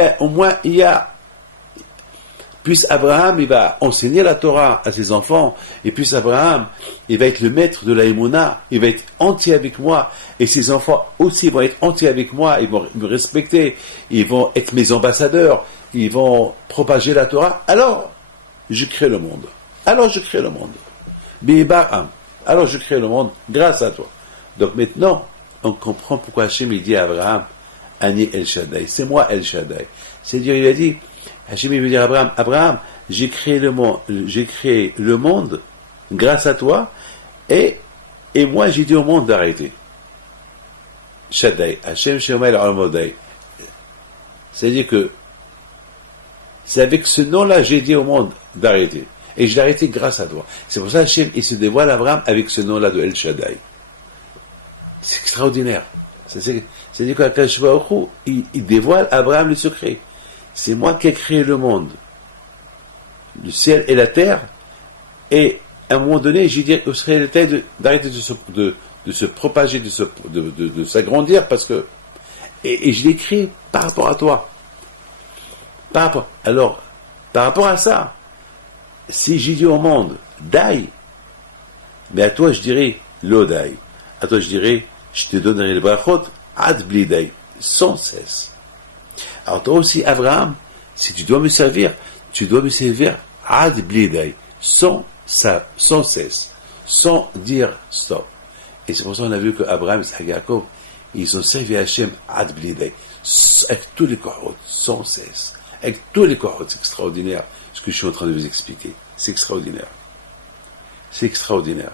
Abraham, il va enseigner la Torah à ses enfants, et puis Abraham, il va être le maître de la Emouna, il va être entier avec moi, et ses enfants aussi vont être entiers avec moi, ils vont me respecter, ils vont être mes ambassadeurs, ils vont propager la Torah, alors je crée le monde. Alors je crée le monde. Bi'Abraham. Alors je crée le monde grâce à toi. Donc maintenant, on comprend pourquoi Hachem il dit à Abraham, Ani El Shaddai, c'est moi El Shaddai. C'est-à-dire, il a dit, Hachem il veut dire à Abraham, Abraham, j'ai créé le monde grâce à toi, et moi j'ai dit au monde d'arrêter. Shaddai, Hachem Shemel Al-Modai. C'est-à-dire que c'est avec ce nom-là j'ai dit au monde d'arrêter. Et je l'ai arrêté grâce à toi. C'est pour ça Hachem, il se dévoile à Abraham avec ce nom-là de El Shaddai. C'est extraordinaire. C'est-à-dire qu'Akadosh Baruch Hu, il dévoile à Abraham le secret. C'est moi qui ai créé le monde, le ciel et la terre, et à un moment donné, j'ai dit au ciel et la terre d'arrêter de se propager, de s'agrandir, parce que... Et je l'ai créé par rapport à toi. Alors, par rapport à ça, si j'ai dit au monde, Dai, mais à toi je dirais, Lo Dai. À toi je dirais, je te donnerai le brachot, Ad Bli Dai, sans cesse. Alors toi aussi, Abraham, si tu dois me servir, Ad Bli Dai, sans cesse, sans dire stop. Et c'est pour ça qu'on a vu que Abraham et Yaakov, ils ont servi Hachem Ad Bli Dai, avec tous les kohot, sans cesse. Avec tous les kohot, c'est extraordinaire ce que je suis en train de vous expliquer. C'est extraordinaire. C'est extraordinaire.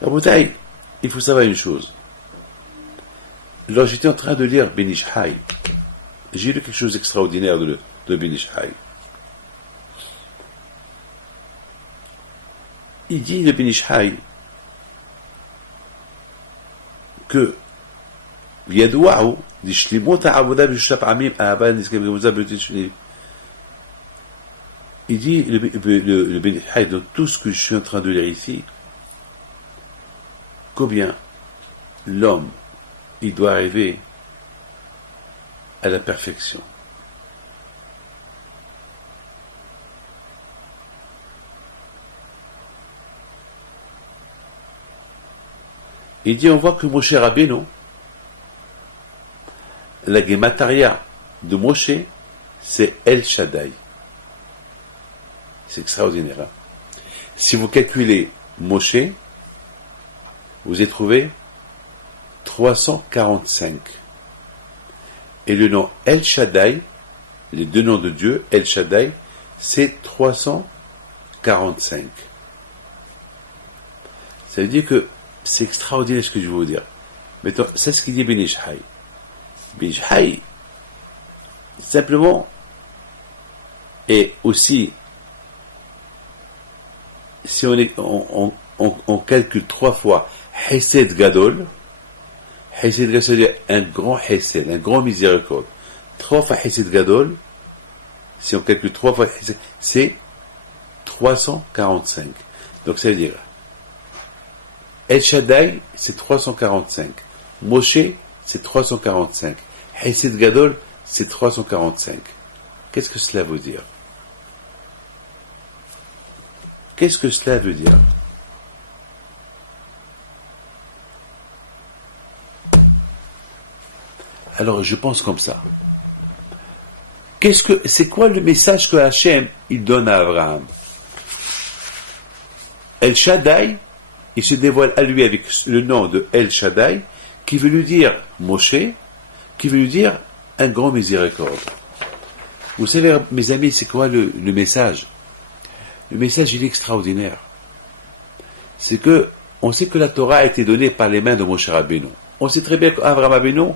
La bouteille, il faut savoir une chose. Lorsque j'étais en train de lire Ben Ish Chai, j'ai lu quelque chose d'extraordinaire de Ben Ish Chai. Il dit de Ben Ish Chai que Yadoua'u d'Ishlimot ha'avoda b'shutaf amim ha'ava niskem g'avoda b'shutaf. Il dit, le Ben Ish Chai, dans tout ce que je suis en train de lire ici, combien l'homme, il doit arriver à la perfection. Il dit, on voit que Moshe Rabbeinu, la Gemataria de Moshe, c'est El Shaddai. C'est extraordinaire. Hein? Si vous calculez Moshe, vous avez trouvé 345. Et le nom El Shaddai, les deux noms de Dieu, El Shaddai, c'est 345. Ça veut dire que c'est extraordinaire ce que je veux vous dire. Maintenant, c'est ce qu'il dit Ben Ish Chai. Ben Ish Chai, simplement, et aussi, si on calcule 3 fois Hesed Gadol, Hesed Gadol, c'est-à-dire un grand Hesed, un grand miséricorde. 3 fois Hesed Gadol, si on calcule 3 fois Hesed, c'est 345. Donc ça veut dire, El Shaddai, c'est 345. Moshe, c'est 345. Hesed Gadol, c'est 345. Qu'est-ce que cela veut dire? Qu'est-ce que cela veut dire? Alors, je pense comme ça. C'est quoi le message que Hachem, il donne à Abraham? El Shaddai, il se dévoile à lui avec le nom de El Shaddai, qui veut lui dire Moshe, qui veut lui dire un grand miséricorde. Vous savez, mes amis, c'est quoi le message? Le message, il est extraordinaire. C'est que, on sait que la Torah a été donnée par les mains de Moshe Rabbeinu. On sait très bien qu'Abraham Rabbeinu,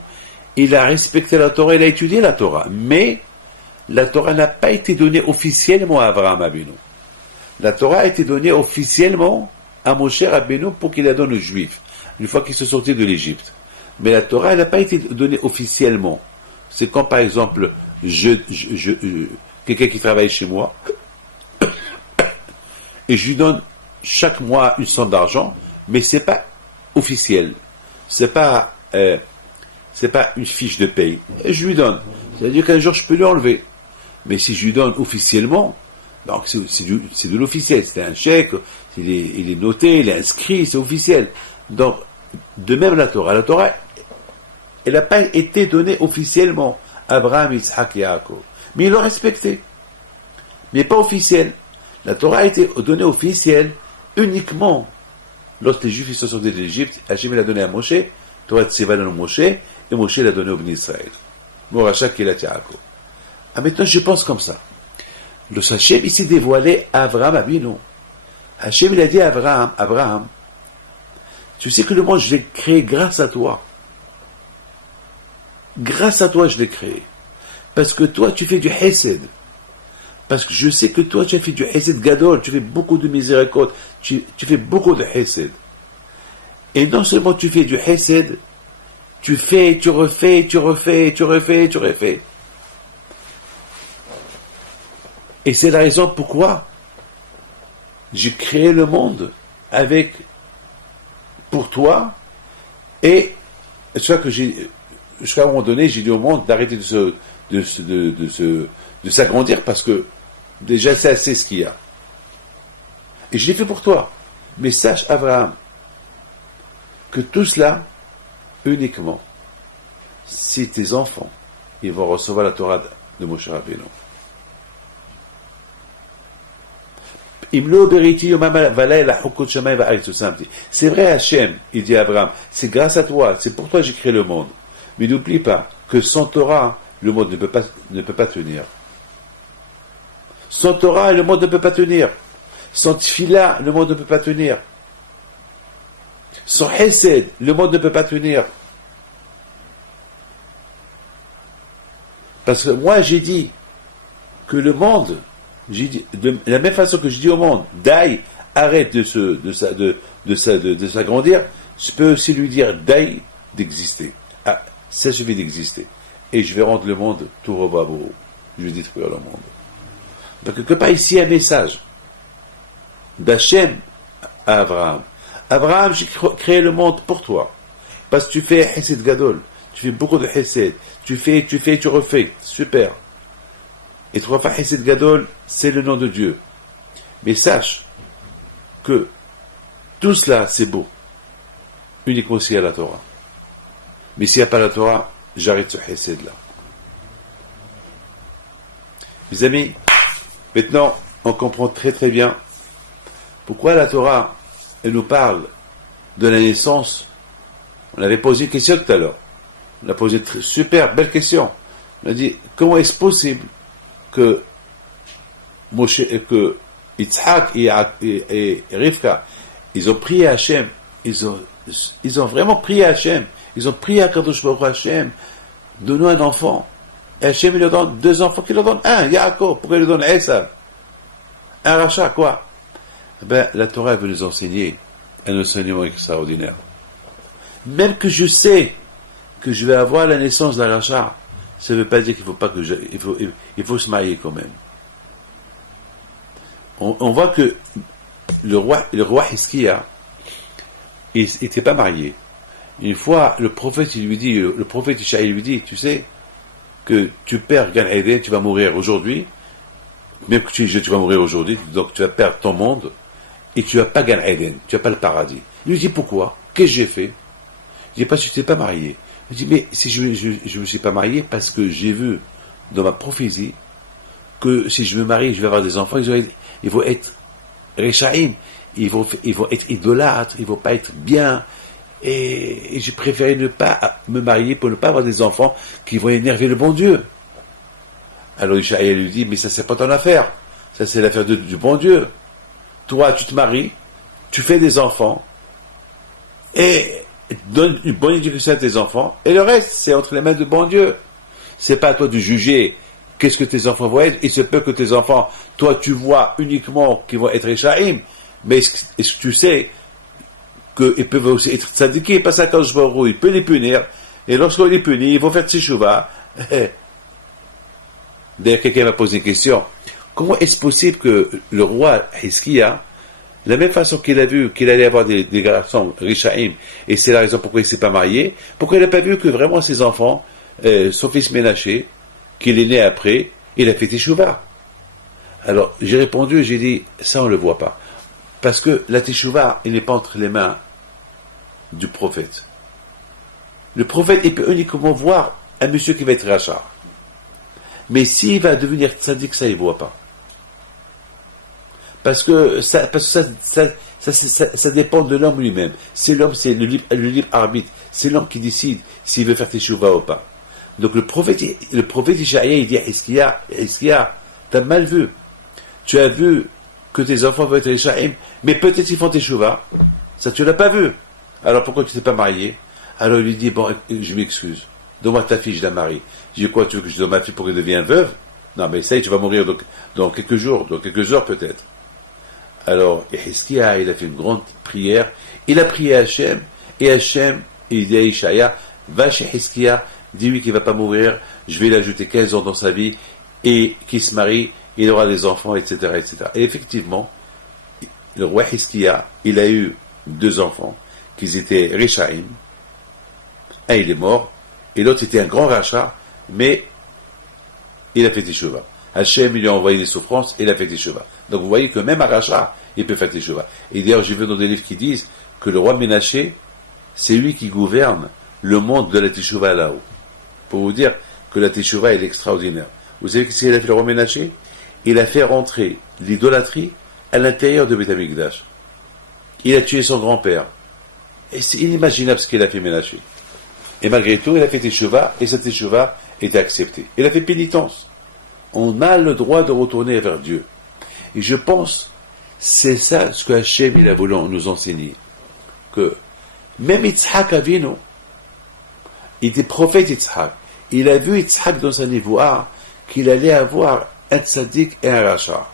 il a respecté la Torah, il a étudié la Torah. Mais, la Torah n'a pas été donnée officiellement à Abraham Rabbeinu. La Torah a été donnée officiellement à Moshe Rabbeinu pour qu'il la donne aux Juifs, une fois qu'ils sont sortis de l'Égypte. Mais la Torah, elle n'a pas été donnée officiellement. C'est quand, par exemple, quelqu'un qui travaille chez moi, et je lui donne chaque mois une somme d'argent, mais c'est pas officiel. C'est pas une fiche de paye. Et je lui donne. C'est-à-dire qu'un jour, je peux lui enlever. Mais si je lui donne officiellement, donc c'est de l'officiel. C'est un chèque, il est noté, il est inscrit, c'est officiel. Donc, de même la Torah, elle n'a pas été donnée officiellement. Abraham, Yitzhak, Yaakov. Mais ils l'ont respecté. Mais pas officiel. La Torah a été donnée officielle uniquement lorsque les Juifs sont sortis d'Égypte. Hachem l'a donné à Moshe, Torah Tzeva l'a donné à Moshe, et Moshe l'a donné au Bnei Israël. Moracha Kelat Yaakov. Ah, maintenant je pense comme ça. Le Hachem, il s'est dévoilé à Abraham Avinu. Hachem, il a dit à Abraham, tu sais que le monde, je l'ai créé grâce à toi. Grâce à toi, je l'ai créé. Parce que toi, tu fais du Hesed. Parce que je sais que toi, tu as fait du Hesed Gadol, tu fais beaucoup de miséricorde, tu fais beaucoup de Hesed. Et non seulement tu fais du Hesed, tu fais, tu refais. Et c'est la raison pourquoi j'ai créé le monde pour toi, et c'est que jusqu'à un moment donné, j'ai dit au monde d'arrêter de s'agrandir, parce que déjà c'est assez ce qu'il y a. Et je l'ai fait pour toi. Mais sache, Abraham, que tout cela, uniquement, si tes enfants, ils vont recevoir la Torah de Moshe Rabbeinu. C'est vrai, Hachem, il dit à Abraham, c'est grâce à toi, c'est pour toi que j'ai créé le monde. Mais n'oublie pas que sans Torah, le monde ne peut pas tenir. Sans Torah, le monde ne peut pas tenir. Sans Tfila, le monde ne peut pas tenir. Sans Hesed, le monde ne peut pas tenir. Parce que moi, j'ai dit que le monde, j'ai dit, de la même façon que je dis au monde, Dai, arrête de s'agrandir, je peux aussi lui dire Dai d'exister. Ah, ça suffit d'exister. Et je vais rendre le monde tout rebabo. Je vais détruire le monde. Donc, quelque part ici, un message d'Hachem à Abraham. Abraham, j'ai créé le monde pour toi. Parce que tu fais Hesed Gadol. Tu fais beaucoup de Hesed. Tu refais. Super. Et trois fois Hesed Gadol, c'est le nom de Dieu. Mais sache que tout cela, c'est beau. Uniquement s'il y a la Torah. Mais s'il n'y a pas la Torah, j'arrête ce Hesed là. Mes amis, maintenant, on comprend très très bien pourquoi la Torah, elle nous parle de la naissance. On avait posé une question tout à l'heure. On a posé une super belle question. On a dit, comment est-ce possible que Yitzhak et Rivka, ils ont prié à Hachem, ils ont vraiment prié à Hachem, ils ont prié à Kadosh Baruch Hachem, donne-nous un enfant. Et Hachem, il leur donne 2 enfants, qu'il leur donne un, Yaakov. Pourquoi il leur donne Esav? Un rachat, quoi? Ben, la Torah veut nous enseigner un enseignement extraordinaire. Même que je sais que je vais avoir la naissance d'un rachat, ça ne veut pas dire qu'il faut se marier quand même. On voit que le roi Hiskia, il n'était pas marié. Une fois, le prophète Ishaï lui dit, tu sais, que tu perds Gan Eden, tu vas mourir aujourd'hui, même que tu vas mourir aujourd'hui, donc tu vas perdre ton monde, et tu n'as pas Gan Eden, tu n'as pas le paradis. Il lui dit, pourquoi? Qu'est-ce que j'ai fait? Il dit, parce que tu n'es pas marié. Il dit, mais si je ne me suis pas marié, parce que j'ai vu dans ma prophétie que si je me marie, je vais avoir des enfants, ils vont être Rechaïm, ils vont être idolâtres, ils ne vont pas être bien, et j'ai préféré ne pas me marier pour ne pas avoir des enfants qui vont énerver le bon Dieu. Alors Ishaïa lui dit, mais ça c'est pas ton affaire, ça c'est l'affaire du bon Dieu. Toi tu te maries, tu fais des enfants, et donne une bonne éducation à tes enfants, et le reste c'est entre les mains du bon Dieu. C'est pas à toi de juger qu'est-ce que tes enfants vont être. Il se peut que tes enfants, toi tu vois uniquement qu'ils vont être Rechaïm, mais est-ce que tu sais qu'ils peuvent aussi être tzadikim, parce qu'à Kadosh Baruch Hu, il peut les punir, et lorsqu'on les punit, ils vont faire teshuvah. D'ailleurs, quelqu'un m'a posé une question. Comment est-ce possible que le roi Hiskia, De la même façon qu'il a vu qu'il allait avoir des garçons Rishaïm, et c'est la raison pourquoi il ne s'est pas marié, pourquoi il n'a pas vu que vraiment ses enfants, son fils Ménaché, qu'il est né après, il a fait Teshuvah. Alors, j'ai répondu, j'ai dit, ça on ne le voit pas. Parce que la Teshuvah, il n'est pas entre les mains du prophète. Le prophète, il peut uniquement voir un monsieur qui va être rachat. Mais s'il va devenir tzaddik, ça il ne voit pas. Parce que ça dépend de l'homme lui-même. C'est l'homme, c'est le libre arbitre. C'est l'homme qui décide s'il veut faire Teshuvah ou pas. Donc le prophète Ishaïa, il dit, est-ce qu'il y a, t'as mal vu. Tu as vu que tes enfants vont être Rishaïm, mais peut-être ils font Teshuvah. Ça, tu l'as pas vu. Alors pourquoi tu t'es pas marié? Alors il lui dit, bon, je m'excuse. Donne-moi ta fille, je la marie. Je dis, quoi, tu veux que je donne ma fille pour qu'elle devienne veuve? Non, mais ça y est, tu vas mourir dans quelques jours, dans quelques heures peut-être. Alors, Hizkiya, il a fait une grande prière. Il a prié à Hachem, et Hachem, il dit à Ishaïa, va chez Hizkiya, dis-lui qu'il ne va pas mourir, je vais l'ajouter 15 ans dans sa vie, et qu'il se marie, il aura des enfants, etc., etc. Et effectivement, le roi Hizkiya, il a eu 2 enfants, qui étaient Rishaïm. Un, il est mort, et l'autre était un grand rachat, mais il a fait Teshuvah. Hachem, il lui a envoyé des souffrances, et il a fait Teshuvah. Donc vous voyez que même un rachat, il peut faire Teshuvah. Et d'ailleurs, j'ai vu dans des livres qui disent que le roi Ménaché, c'est lui qui gouverne le monde de la Teshuvah là-haut. Pour vous dire que la Teshuvah est extraordinaire. Vous savez ce qu'il a fait le roi Ménaché? Il a fait rentrer l'idolâtrie à l'intérieur de Beth Amikdash. Il a tué son grand-père. Et c'est inimaginable ce qu'il a fait Ménaché. Et malgré tout, il a fait Teshuvah, et cette Teshuvah était acceptée. Il a fait pénitence. On a le droit de retourner vers Dieu. Et je pense, c'est ça ce que Hachem il a voulu nous enseigner. Que même Yitzhak Avinu, il était prophète Yitzhak. Il a vu Yitzhak dans sa nivoire qu'il allait avoir un tzaddik et un rachat.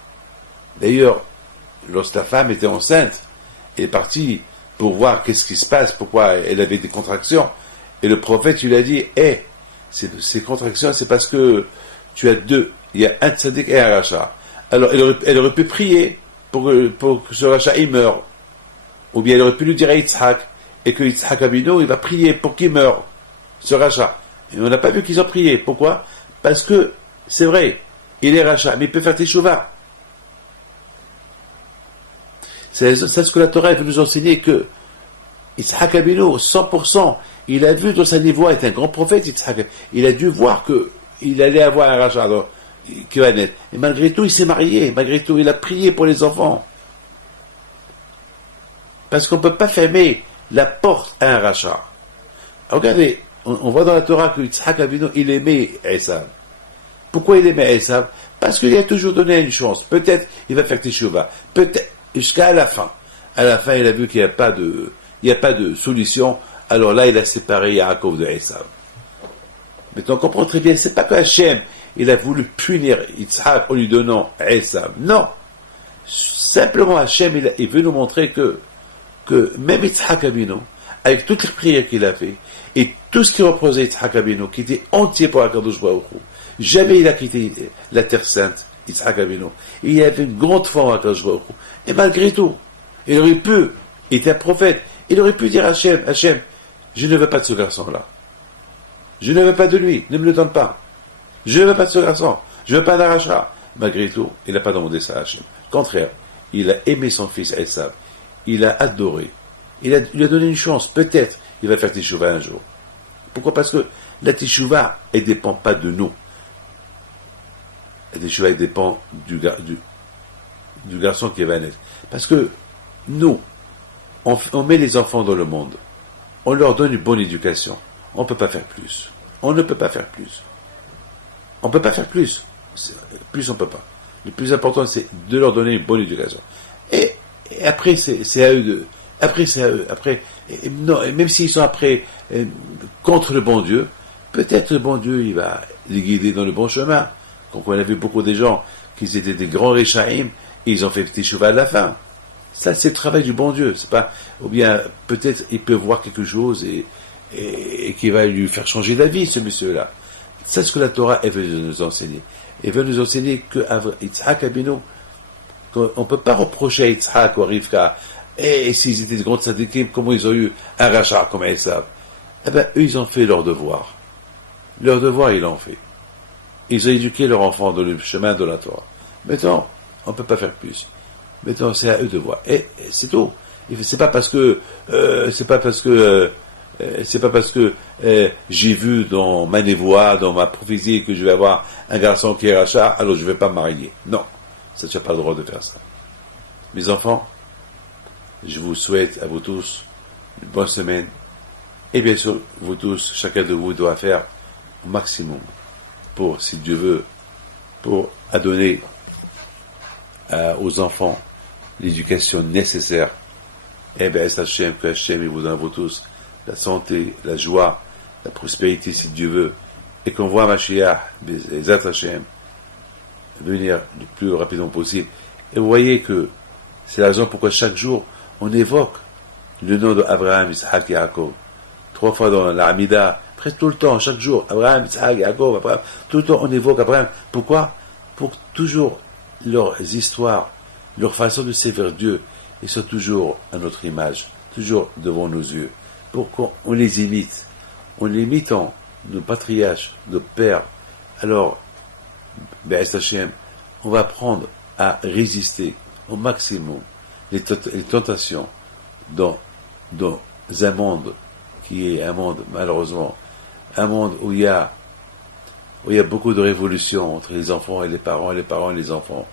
D'ailleurs, lorsque ta femme était enceinte, elle est partie pour voir qu'est-ce qui se passe, pourquoi elle avait des contractions. Et le prophète, il a dit, ces contractions, c'est parce que tu as 2. Il y a un tzaddik et un rachat. Alors, elle aurait pu prier pour que ce rachat, il meure. Ou bien elle aurait pu lui dire à Yitzhak, et que Yitzhak Abino, il va prier pour qu'il meure, ce rachat. Et on n'a pas vu qu'ils ont prié. Pourquoi? Parce que, c'est vrai, il est rachat, mais il peut faire Teshuvah. C'est ce que la Torah veut nous enseigner, que Yitzhak Abino, 100%, il a vu dans sa niveau, est un grand prophète, Yitzhak. Il a dû voir qu'il allait avoir un rachat qui va naître. Et malgré tout, il s'est marié. Malgré tout, il a prié pour les enfants. Parce qu'on ne peut pas fermer la porte à un rachat. Regardez, on voit dans la Torah que Yitzhak Avinu, il aimait Esav. Pourquoi il aimait Esav? Parce qu'il a toujours donné une chance. Peut-être il va faire Teshuvah. Peut-être jusqu'à la fin. À la fin, il a vu qu'il n'y a pas de solution. Alors là, il a séparé Yaakov de Esav. Maintenant, on comprend très bien, c'est pas que Hachem, il a voulu punir Yitzhak en lui donnant Esav. Non. Simplement, Hachem, il veut nous montrer que même Yitzhak Avinu, avec toutes les prières qu'il a fait, et tout ce qui représentait Yitzhak Avinu, qui était entier pour Akadosh Baruch Hu, jamais il a quitté la Terre Sainte, Yitzhak Avinu. Il avait une grande foi en Akadosh Baruch Hu. Et malgré tout, il aurait pu, il était un prophète, il aurait pu dire à Hachem, je ne veux pas de ce garçon-là. Je ne veux pas de lui, ne me le donne pas. Je ne veux pas de ce garçon, je ne veux pas d'un rachat. Malgré tout, il n'a pas demandé ça à Hachem. Au contraire, il a aimé son fils Esav. Il a adoré. Il lui a donné une chance. Peut-être il va faire Teshuvah un jour. Pourquoi? Parce que la Teshuvah, elle ne dépend pas de nous. La Teshuvah, elle dépend du garçon qui va naître. Parce que nous, on met les enfants dans le monde. On leur donne une bonne éducation. On ne peut pas faire plus. On ne peut pas faire plus. On ne peut pas faire plus. Plus on ne peut pas. Le plus important, c'est de leur donner une bonne éducation. Et après, c'est à eux de... Après, c'est à eux. Après, non, même s'ils sont après contre le bon Dieu, peut-être le bon Dieu, il va les guider dans le bon chemin. Comme on a vu beaucoup de gens qui étaient des grands Rishaïm, et ils ont fait Teshuvah à la fin. Ça, c'est le travail du bon Dieu. C'est pas, ou bien, peut-être, il peut voir quelque chose et qui va lui faire changer la vie, ce monsieur-là. C'est ce que la Torah, elle veut nous enseigner. Elle veut nous enseigner que Yitzhak Abino, On ne peut pas reprocher à Yitzhak ou à Rivka, et s'ils étaient de grands tzadikim, comment ils ont eu un rachat comme Esav? Eh bien, eux, ils ont fait leur devoir. Leur devoir, ils l'ont fait. Ils ont éduqué leur enfant dans le chemin de la Torah. Maintenant, on ne peut pas faire plus. Maintenant, c'est à eux de voir. Et c'est tout. C'est pas parce que j'ai vu dans ma névoie, dans ma prophétie, que je vais avoir un garçon qui est rachat, alors je ne vais pas me marier. Non, ça, tu n'as pas le droit de faire ça. Mes enfants, je vous souhaite à vous tous une bonne semaine. Et bien sûr, vous tous, chacun de vous doit faire au maximum pour, si Dieu veut, pour donner aux enfants l'éducation nécessaire. Et bien, Hachem, que Hachem vous donne à vous tous la santé, la joie, la prospérité, si Dieu veut, et qu'on voit Mashiach, Bezat Hachem, venir le plus rapidement possible. Et vous voyez que c'est la raison pourquoi chaque jour, on évoque le nom d'Abraham, Isaac et Yaakov. 3 fois dans l'Amida, presque tout le temps, chaque jour, Abraham, Isaac, Yaakov, Abraham, tout le temps on évoque Abraham. Pourquoi? Pour que toujours leurs histoires, leur façon de servir Dieu, ils sont toujours à notre image, toujours devant nos yeux, pour qu'on les imite. En l'imitant nos patriarches, nos pères, alors, Be'ez Hashem, on va apprendre à résister au maximum les tentations dans un monde qui est un monde, malheureusement, un monde où il y a beaucoup de révolutions entre les enfants et les parents et les enfants.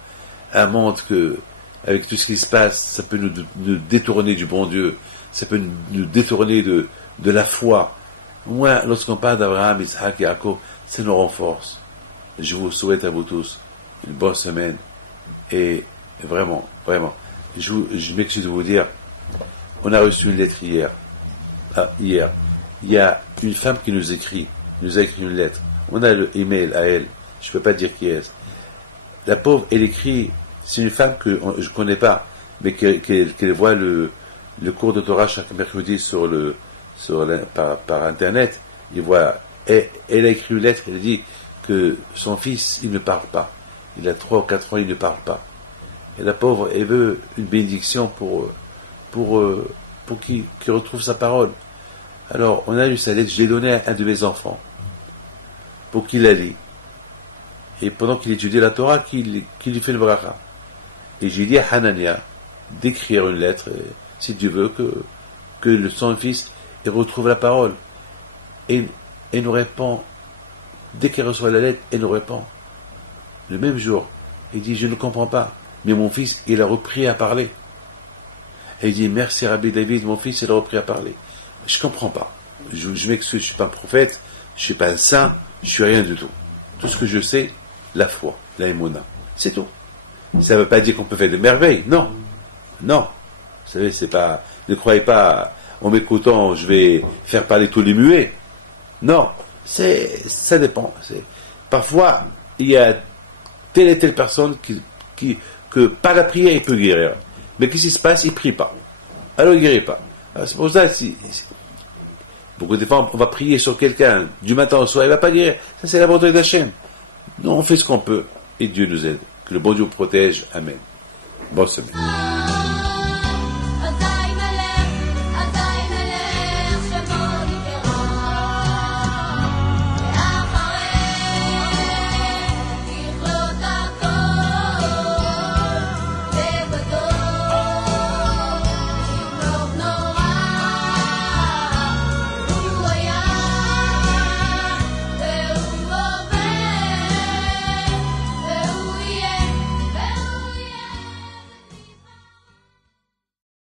Un monde que, avec tout ce qui se passe, ça peut nous détourner du bon Dieu, ça peut nous détourner de la foi. Moi, lorsqu'on parle d'Abraham, Isaac et Yaakov, ça nous renforce. Je vous souhaite à vous tous une bonne semaine et vraiment, je m'excuse de vous dire, on a reçu une lettre hier. Il y a une femme qui nous a écrit une lettre. On a le email à elle. Je ne peux pas dire qui est. La pauvre, elle écrit, c'est une femme que je ne connais pas, mais qu'elle voit le cours de Torah chaque mercredi par Internet. Elle a écrit une lettre, elle dit que son fils, il ne parle pas. Il a 3 ou 4 ans, il ne parle pas. Et la pauvre, elle veut une bénédiction pour qu'il retrouve sa parole. Alors, on a lu sa lettre, je l'ai donnée à un de mes enfants, pour qu'il la lit. Et pendant qu'il étudiait la Torah, qu'il lui fait le bracha. Et j'ai dit à Hanania d'écrire une lettre, si Dieu veut, que son fils il retrouve la parole. Et nous répond, dès qu'elle reçoit la lettre, elle nous répond. Le même jour, il dit, je ne comprends pas, mais mon fils, il a repris à parler. Et il dit, merci Rabbi David, mon fils, il a repris à parler. Je ne comprends pas. Je m'excuse, je ne suis pas un prophète, je ne suis pas un saint, je ne suis rien du tout. Tout ce que je sais, la foi, la émona. C'est tout. Ça ne veut pas dire qu'on peut faire des merveilles. Non. Non. Vous savez, c'est pas. Ne croyez pas, en m'écoutant, je vais faire parler tous les muets. Non. Ça dépend. Parfois, il y a telle et telle personne que par la prière, il peut guérir. Mais qu'est-ce qui se passe? Il ne prie pas. Alors, il ne guérit pas. Alors, c'est pour ça, beaucoup de fois, on va prier sur quelqu'un du matin au soir, il ne va pas guérir. Ça, c'est la volonté d'Hachem. Nous, on fait ce qu'on peut et Dieu nous aide. Que le bon Dieu vous protège. Amen. Bonne semaine.